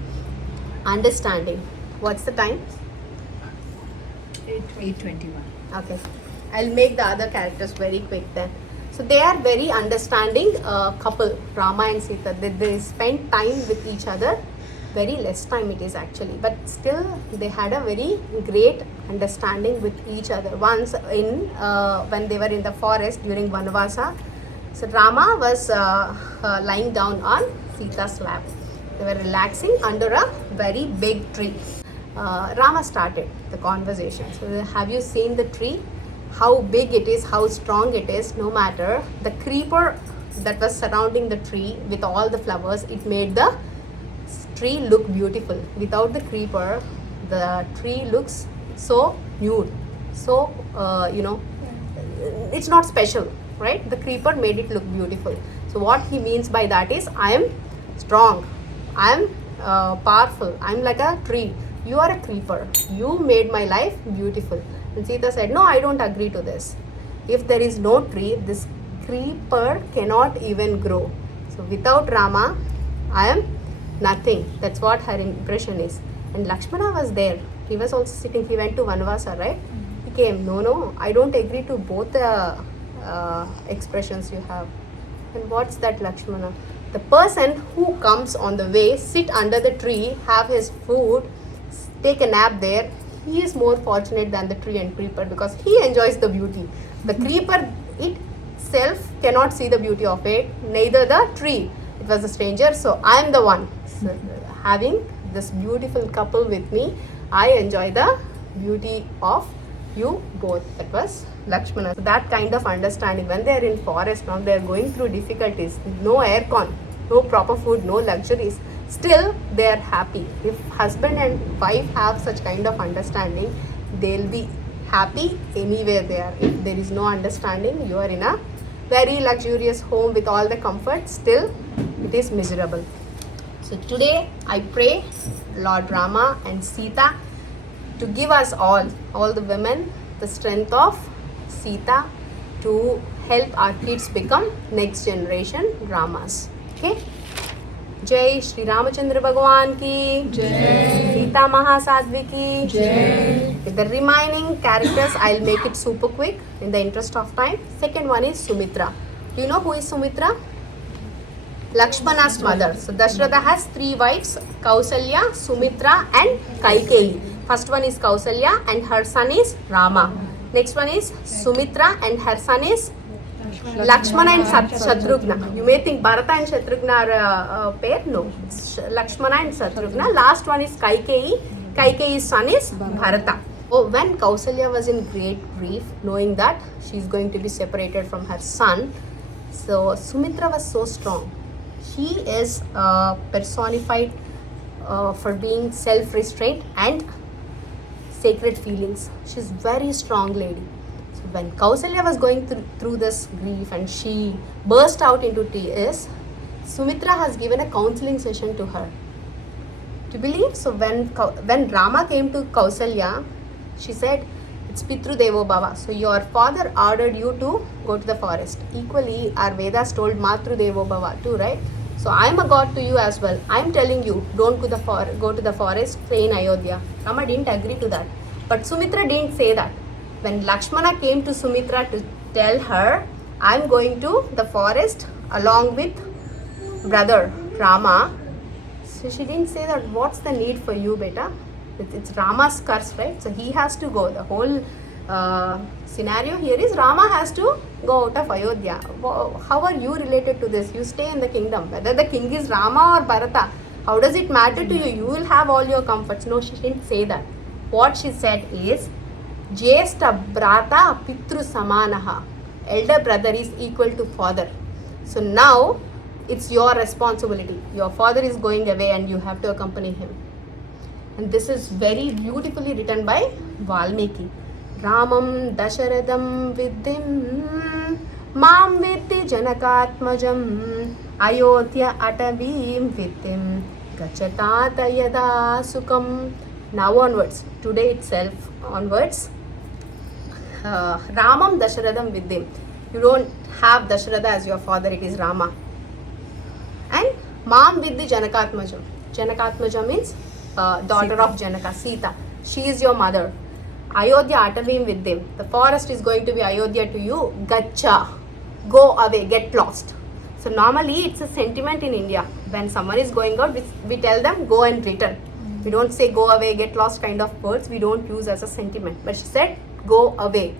Understanding. What's the time? 8:21. Okay, I'll make the other characters very quick then. So they are very understanding couple, Rama and Sita. They spend time with each other. Very less time it is actually, but still they had a very great understanding with each other. Once in when they were in the forest during Vanavasa, so Rama was lying down on Sita's lap. They were relaxing under a very big tree. Rama started the conversation. So have you seen the tree? How big it is, how strong it is, no matter. The creeper that was surrounding the tree with all the flowers, it made the tree look beautiful. Without the creeper, the tree looks so nude. So, it's not special, right? The creeper made it look beautiful. So what he means by that is, I am strong, I am powerful, I am like a tree. You are a creeper. You made my life beautiful. And Sita said, no, I don't agree to this. If there is no tree, this creeper cannot even grow. So without Rama, I am nothing. That's what her impression is. And Lakshmana was there. He was also sitting. He went to Vanavasa, right? He came. No, I don't agree to both the expressions you have. And what's that, Lakshmana? The person who comes on the way, sit under the tree, have his food, take a nap there, he is more fortunate than the tree and creeper because he enjoys the beauty. The creeper itself cannot see the beauty of it, neither the tree. It was a stranger, so I am the one. So, having this beautiful couple with me, I enjoy the beauty of you both. That was Lakshmana. So that kind of understanding, when they are in forest now, they are going through difficulties, no aircon, no proper food, no luxuries, still they are happy. If husband and wife have such kind of understanding, they'll be happy anywhere they are. If there is no understanding, you are in a very luxurious home with all the comfort, still it is miserable. So today I pray Lord Rama and Sita to give us all the women, the strength of Sita to help our kids become next generation Ramas. Okay? जय श्री रामचंद्र भगवान की जय, सीता महासाध्वी की जय. With the remaining characters, I'll make it super quick in the interest of time. Second one is Sumitra. Do you know who is Sumitra? Lakshmana's mother. So Dasharatha has three wives, Kausalya, Sumitra and Kaikeyi. First one is Kausalya and her son is Rama. Next one is Sumitra and her son is Lakshmana and Shatrughna. You may think Bharata and Shatrughna are a pair. No, it's Lakshmana and Shatrughna. Last one is Kaikeyi. Kaikeyi's son is Bharata. Oh, when Kausalya was in great grief, knowing that she is going to be separated from her son, so Sumitra was so strong. She is personified for being self-restraint and sacred feelings. She's very strong lady. So when Kausalya was going through this grief and she burst out into tears, Sumitra has given a counseling session to her. Do you believe? So when Rama came to Kausalya, she said, it's Pitru Devo Bhava. So your father ordered you to go to the forest. Equally, our Vedas told Matru Devo Bhava too, right? So I am a god to you as well. I am telling you, don't go to the forest, stay in Ayodhya. Rama didn't agree to that. But Sumitra didn't say that. When Lakshmana came to Sumitra to tell her, I am going to the forest along with brother Rama. So she didn't say that, what's the need for you, beta? It's Rama's curse, right? So he has to go. The whole scenario here is Rama has to go out of Ayodhya. How are you related to this? You stay in the kingdom. Whether the king is Rama or Bharata, how does it matter to you? You will have all your comforts. No, she didn't say that. What she said is, Jyeshta Brata Pitru Samanaha. Elder brother is equal to father. So now it's your responsibility. Your father is going away and you have to accompany him. And this is very beautifully written by Valmiki. Ramam Dasharatham Viddhim Mam Viddhi Janakatmajam Ayodhya Atavim Viddhim Gachatata Yada Sukam. Now onwards, today itself onwards, Ramam Dasharatham Viddhim. You don't have Dasharatha as your father, it is Rama. And Mam Viddhi Janakatmajam. Janakatmaja means daughter of Janaka, Sita. She is your mother. Ayodhya Atavim Vidyam. The forest is going to be Ayodhya to you. Gacha. Go away, get lost. So normally it's a sentiment in India. When someone is going out, we tell them go and return. We don't say go away, get lost kind of words. We don't use as a sentiment. But she said go away.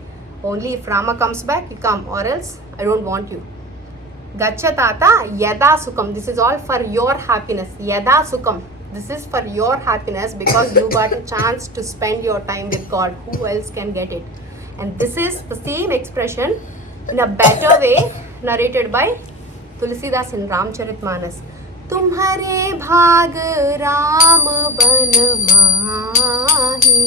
Only if Rama comes back, you come, or else I don't want you. Gacha tata yada sukam. This is all for your happiness. Yada sukam. This is for your happiness because you got a chance to spend your time with God. Who else can get it? And this is the same expression in a better way narrated by Tulsidas in Ramcharitmanas. तुम्हारे भाग राम बन माही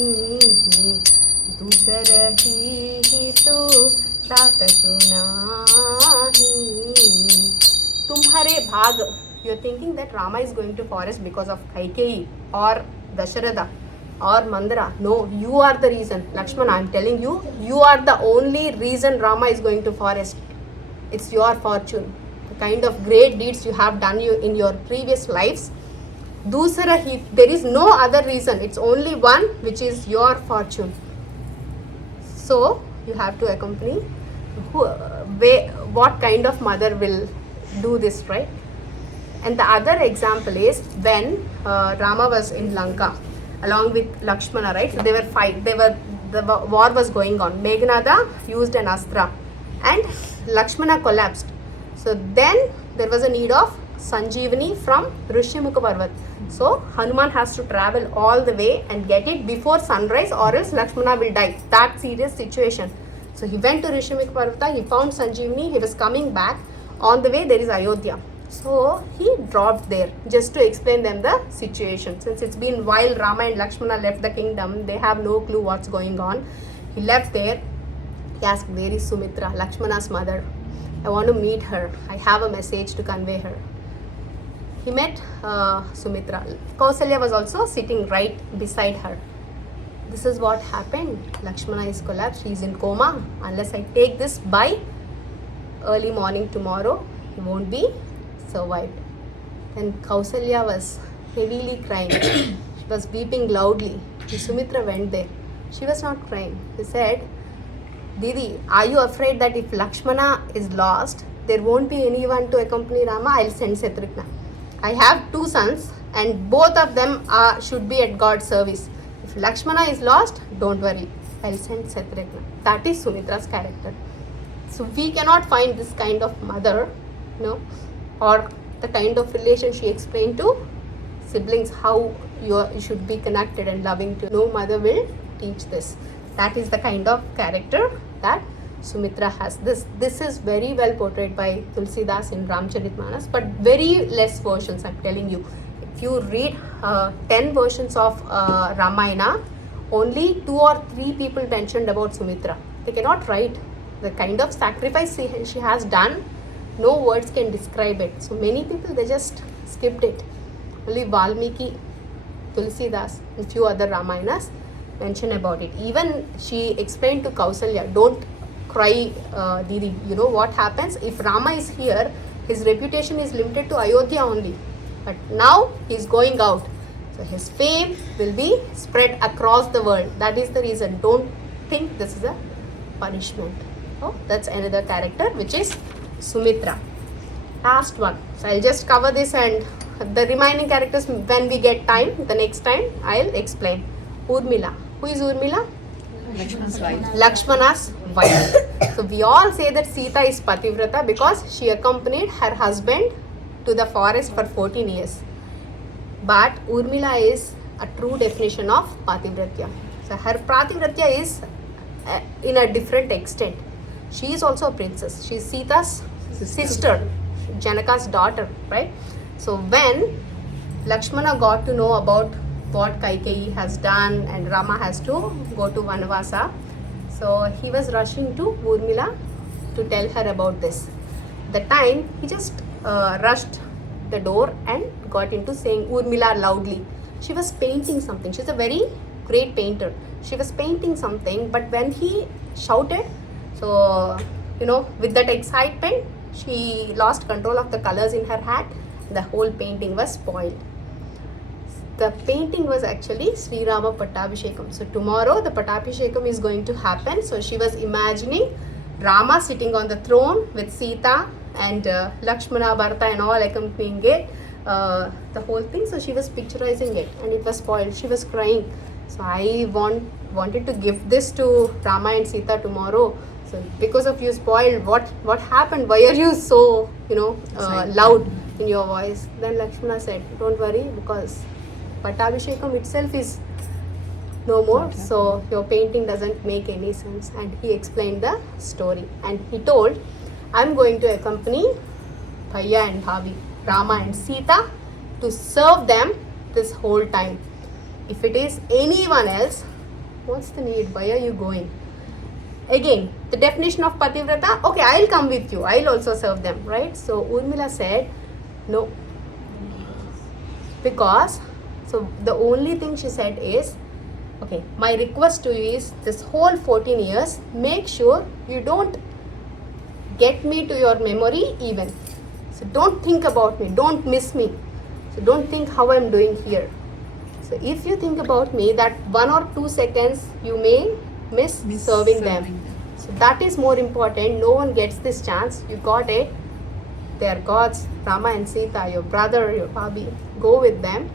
दूसर ही तो तात सुनाही. तुम्हारे भाग. You are thinking that Rama is going to forest because of Kaikeyi or Dasharatha or Mandara. No, you are the reason. Lakshmana, I am telling you, you are the only reason Rama is going to forest. It's your fortune. The kind of great deeds you have done in your previous lives. Dusara hi, there is no other reason. It's only one, which is your fortune. So you have to accompany. What kind of mother will do this, right? And the other example is when Rama was in Lanka along with Lakshmana, right? So the war was going on. Meghnada used an astra and Lakshmana collapsed. So then there was a need of Sanjeevani from Rishyamukha Parvat. So Hanuman has to travel all the way and get it before sunrise, or else Lakshmana will die. That serious situation. So he went to Rishyamukha Parvata, he found Sanjeevani, he was coming back. On the way there is Ayodhya. So he dropped there just to explain them the situation. Since it's been while Rama and Lakshmana left the kingdom, they have no clue what's going on. He left there. He asked, where is Sumitra, Lakshmana's mother? I want to meet her. I have a message to convey her. He met Sumitra. Kausalya was also sitting right beside her. This is what happened. Lakshmana is collapsed. He is in coma. Unless I take this by early morning tomorrow, he won't be survived. Then Kausalya was heavily crying. She was weeping loudly. Sumitra went there. She was not crying. He said, Didi, are you afraid that if Lakshmana is lost, there won't be anyone to accompany Rama? I'll send Shatrugna. I have 2 sons and both of them should be at God's service. If Lakshmana is lost, don't worry. I'll send Shatrugna. That is Sumitra's character. So we cannot find this kind of mother, or the kind of relation she explained to siblings, how you should be connected and loving to. No mother will teach this. That is the kind of character that Sumitra has. This is very well portrayed by Tulsidas in Ramcharitmanas, but very less versions, I'm telling you. If you read 10 versions of Ramayana, only 2 or 3 people mentioned about Sumitra. They cannot write the kind of sacrifice she has done. No words can describe it. So many people, they just skipped it. Only Valmiki, Tulsidas, and few other Ramayanas mention about it. Even she explained to Kausalya, don't cry, Didi. You know what happens? If Rama is here, his reputation is limited to Ayodhya only. But now he is going out. So his fame will be spread across the world. That is the reason. Don't think this is a punishment. Oh, that's another character, which is Sumitra. Last one. So I'll just cover this, and the remaining characters, when we get time, the next time, I'll explain. Urmila. Who is Urmila? Lakshmana's wife. Lakshmana's wife. So we all say that Sita is Pativrata because she accompanied her husband to the forest for 14 years. But Urmila is a true definition of Pativratya. So her Pativratya is in a different extent. She is also a princess. She is Sita's sister, Janaka's daughter, right? So when Lakshmana got to know about what Kaikeyi has done and Rama has to go to Vanavasa, so he was rushing to Urmila to tell her about this. The time he just rushed the door and got into saying Urmila loudly. She was painting something. She's a very great painter. She was painting something, but when he shouted, so with that excitement, she lost control of the colors in her hat. The whole painting was spoiled. the painting was actually Sri Rama Pattabhishekam. So tomorrow the Pattabhishekam is going to happen. So she was imagining Rama sitting on the throne with Sita and Lakshmana, Bharata and all accompanying it, the whole thing. So she was picturizing it and it was spoiled. She was crying. So I wanted to give this to Rama and Sita tomorrow. So because of you spoiled, what happened? Why are you so loud in your voice? Then Lakshmana said, don't worry, because Pattabhishekam itself is no more, Okay. so your painting doesn't make any sense. And he explained the story and he told, I'm going to accompany Bhaiya and Bhavi, Rama and Sita, to serve them this whole time. If it is anyone else, what's the need? Why are you going? Again, the definition of Pativrata, okay, I'll come with you, I'll also serve them, right? So Urmila said, no. Because, so the only thing she said is, okay, my request to you is this whole 14 years, make sure you don't get me to your memory even. So don't think about me, don't miss me. So don't think how I'm doing here. So if you think about me, that 1 or 2 seconds you may miss serving them. So that is more important. No one gets this chance. You got it. They are gods, Rama and Sita, your brother, your Bhabi. Go with them.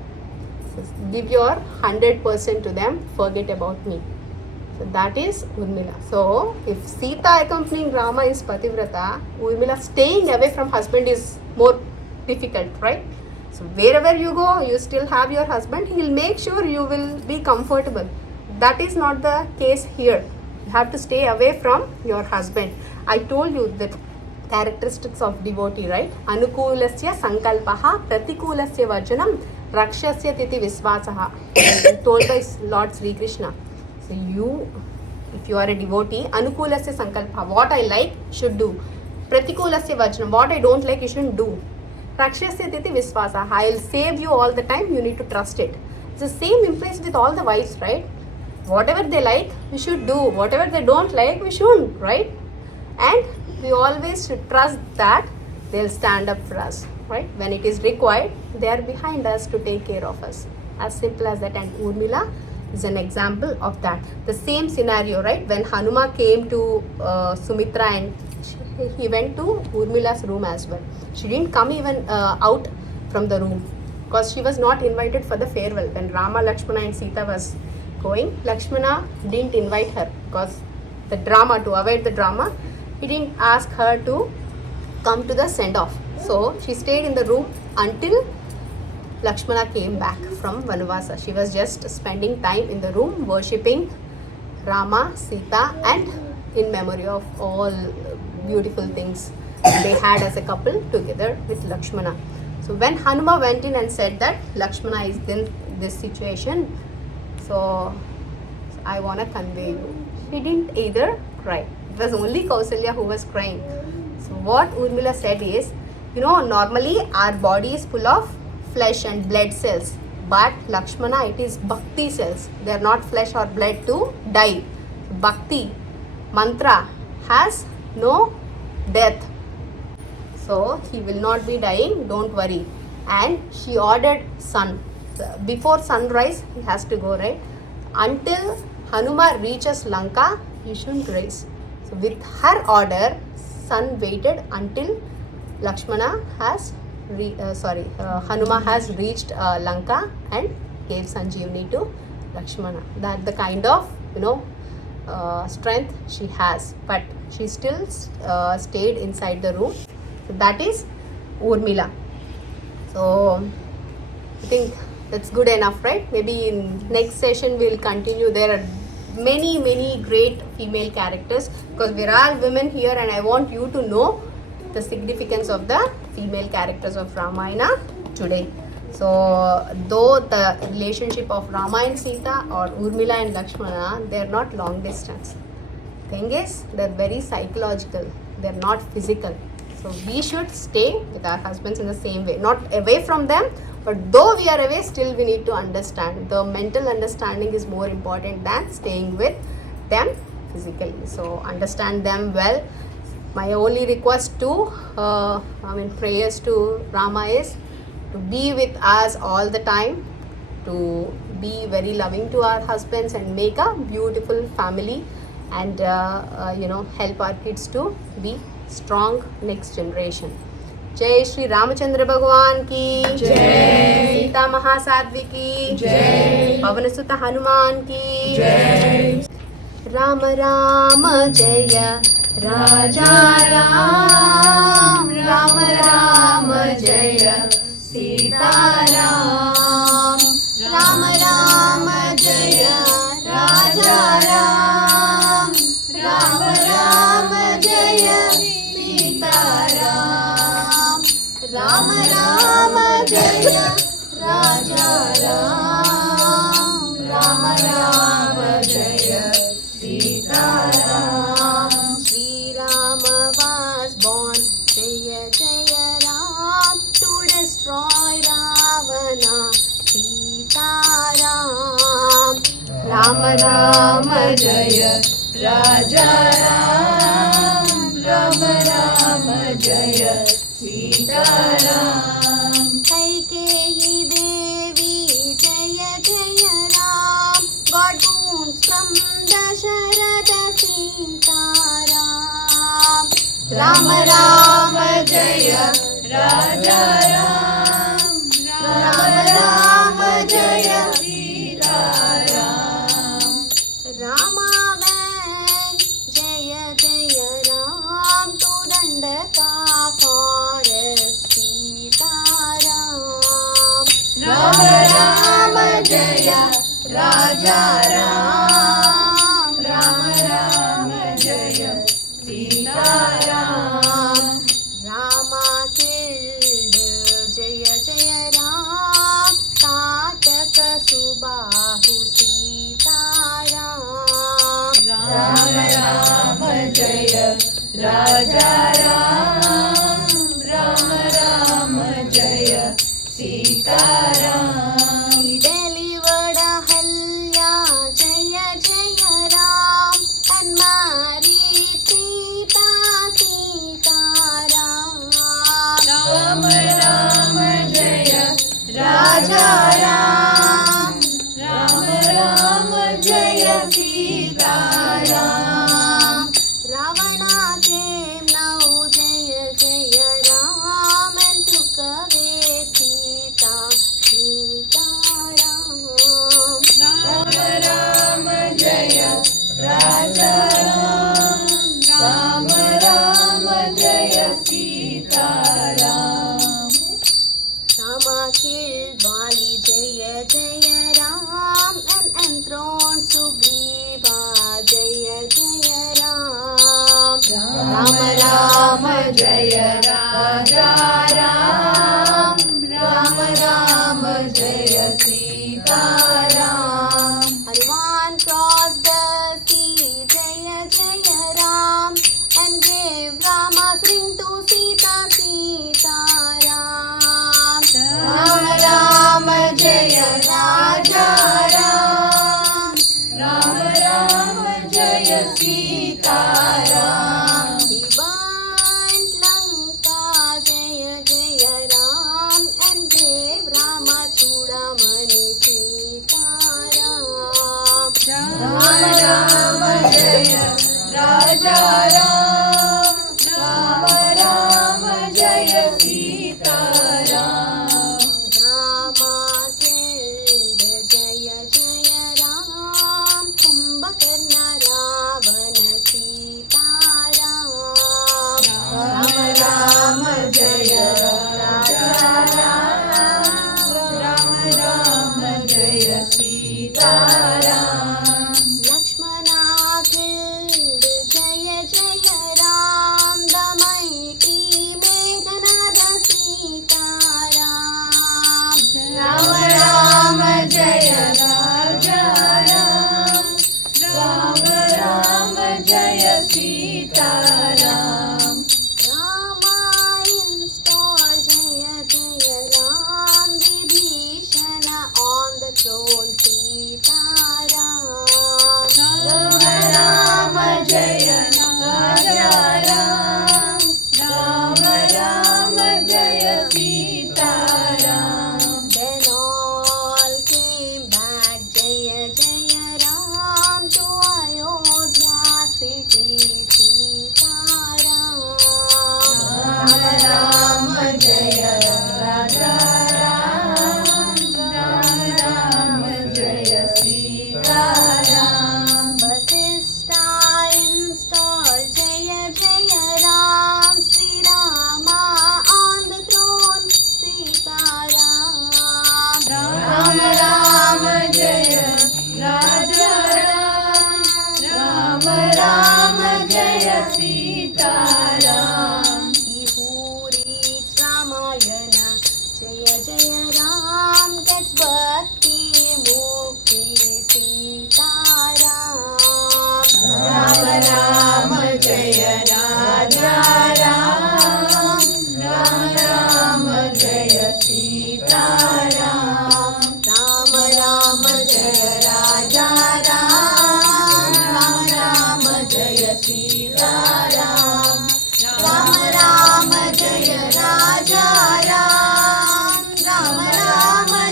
So give your 100% to them. Forget about me. So that is Urmila. So if Sita accompanying Rama is Pativrata, Urmila staying away from husband is more difficult, right? So wherever you go, you still have your husband. He will make sure you will be comfortable. That is not the case here. You have to stay away from your husband. I told you the characteristics of devotee, right? Anukulasya sankalpaha, pratikulasya vajanam, rakshasya titi visvasaha. Told by Lord Sri Krishna. So if you are a devotee, anukulasya sankalpa, what I like, should do. Pratikulasya vajanam, what I don't like, you shouldn't do. Rakshasya titi visvasa, I will save you all the time, you need to trust it. It's the same implies with all the wives, right? Whatever they like, we should do. Whatever they don't like, we shouldn't, right? And we always should trust that they'll stand up for us, right? When it is required, they are behind us to take care of us. As simple as that. And Urmila is an example of that. The same scenario, right? When Hanuma came to Sumitra and he went to Urmila's room as well. She didn't come even out from the room because she was not invited for the farewell. When Rama, Lakshmana and Sita was going, Lakshmana didn't invite her because the drama, to avoid the drama, he didn't ask her to come to the send-off. So she stayed in the room until Lakshmana came back from Vanavasa. She was just spending time in the room worshipping Rama, Sita and in memory of all beautiful things they had as a couple together with Lakshmana. So when Hanuma went in and said that Lakshmana is in this situation, so I want to convey you. She didn't either cry. It was only Kausalya who was crying. So what Urmila said is, normally our body is full of flesh and blood cells. But Lakshmana, it is bhakti cells. They are not flesh or blood to die. Bhakti, mantra has no death. So he will not be dying, don't worry. And she ordered sun. Before sunrise, he has to go, right? Until Hanuma reaches Lanka, he shouldn't rise. So with her order, sun waited until Lakshmana has, Hanuma has reached Lanka and gave Sanjeevani to Lakshmana. That the kind of, strength she has. But she still stayed inside the room. So that is Urmila. So I think that's good enough, right? Maybe in next session we'll continue. There are many great female characters because we're all women here and I want you to know the significance of the female characters of Ramayana today. So though the relationship of Rama and Sita or Urmila and Lakshmana, they're not long distance. Thing is, they're very psychological. They're not physical. So we should stay with our husbands in the same way. Not away from them, but though we are away, still we need to understand. The mental understanding is more important than staying with them physically. So understand them well. My only request to, prayers to Rama is to be with us all the time. to be very loving to our husbands and make a beautiful family, and help our kids to be strong next generation. जय श्री रामचंद्र भगवान की जय, सीता महासाध्वी की जय, पवन सुत हनुमान की जय। राम राम जय राजा राम, राम राम जय सीता राम, राम राम जय राजा राम, राम राम जय सीता राम, राम राम जय राजा राम, राम राम जय Sita Ram. Sri Rama was born, Jaya Jaya Ram, to destroy Ravana, Sita Ram, Ram Ram Jaya Raja Ram, Ram Ram Jaya Sita Ram। Kaikeyi Devi Jaya Jaya Ram, got boons from Dasharatha Sita Ram, Ram Ram Jaya Raja Ram, Ram Ram Jaya Sita Ram। Rama went Jaya Jaya Ram to Dandaka forest, Sita Ram, Ram Ram Jaya Raja Ram, Ram Ram Jaya Sita Ram। Rama killed Jaya Jaya Ram, Tataka Subahu Sita Ram, Ram Ram Jaya Raja Ram, Ram Ram Jaya Sita Ram। He delivered Ahalya Jaya Jaya Ram and married Sita, Sita Ram, Ram Ram Jaya Raja Ram, Ram Ram Jaya Sita Ram। Ravana came now Jaya Jaya Ram and took away Sita, Sita Ram, Ram Ram Jaya Raja Ram, Ram Ram Jaya Sita Ram। Rama killed Vali Jaya Jaya Ram and enthroned Sugriva Jaya Jaya Ram, Ram Ram Jaya Raja Ram, Ram Ram Jaya Sita Ram। Hanuman crossed the sea Jaya Jaya Ram and gave Rama's ring to Sita, Sita Ram, Ram Ram Jaya Raja Ram, Ram Ram Jaya Sita Ram। He burnt Lanka Jaya Jaya Ram and gave Rama Chudamani Sita Ram, Ram Ram Jaya Raja Ram, Ram Ram Jaya Sita Ram। Rama killed Jaya Jaya Ram, Kumbhakarna Ravana Sita Ram, Ram Ram Jaya Raja Ram, Ram Ram Jaya Sita Ram। Lakshmana killed Jaya Jaya Ram, the mighty Meghanada Sita Ram, Ram Ram Jaya Raja Ram, Ram Ram Jaya Sita Ram। Rama installed Jaya Jaya Ram, Vibhishana on the throne, Sita Ram,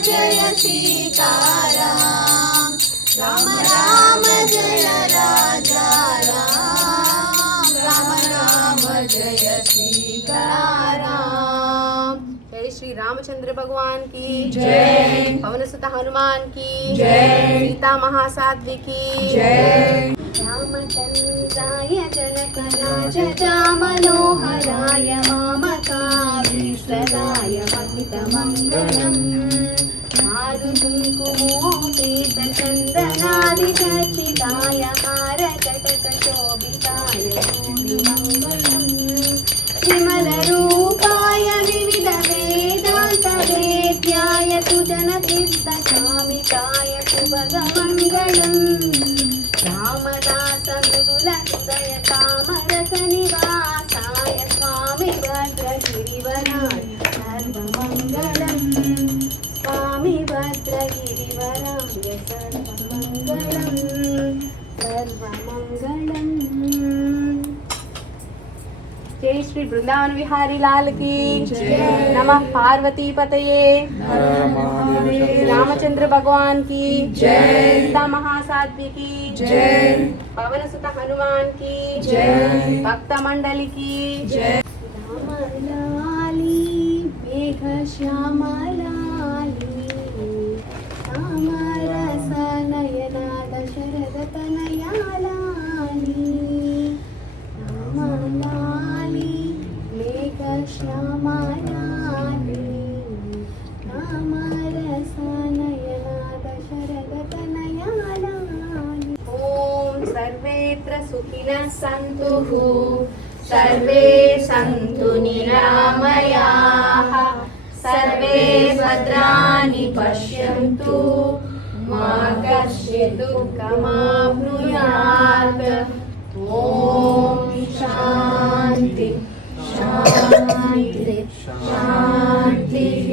जय सीताराम राम राम जय राजा राम राम राम जय सीताराम। जय श्री रामचंद्र भगवान की जय। पवन सुत हनुमान की जय। सीता महासाध्वी की जय। रामचंद्राय जनकराजचामनोहराय मामकाभीष्टदाय महितमङ्गलम् चारुकुङ्कुमोपेतचन्दनादिचर्चिताय हारकटकशोभिताय भूरिमङ्गलम् विमलरूपाय विविधवेदान्तवेद्याय सुजनचित्तकामिताय शुभगमङ्गलम् रामदासमृदुलहृदय कामरसनिवासाय स्वामि भद्रगिरिवराय सर्वमङ्गलम् स्वामि भद्रगिरिवराय सर्वमङ्गलम् सर्वमङ्गलम्। जय श्री वृंदावन विहारी लाल की जय। नमः पार्वती पतये रामचंद्र भगवान की जय। सीता महासाध्वी की जय। पवन सुत हनुमान की जय। भक्त मंडली की जय। रामलाली मेघ श्यामलाली रामरस नयना दशरथ तनया लाली रामलाली मेघ श्यामलाली रामरस नयना दशरथ तनया लाली। ॐ सर्वेत्र सुखिनः सन्तु सर्वे सन्तु निरामयाः सर्वे भद्राणि पश्यन्तु मा कश्चित् दुःखमाप्नुयात्। ॐ शान्ति शान्ति शान्तिः।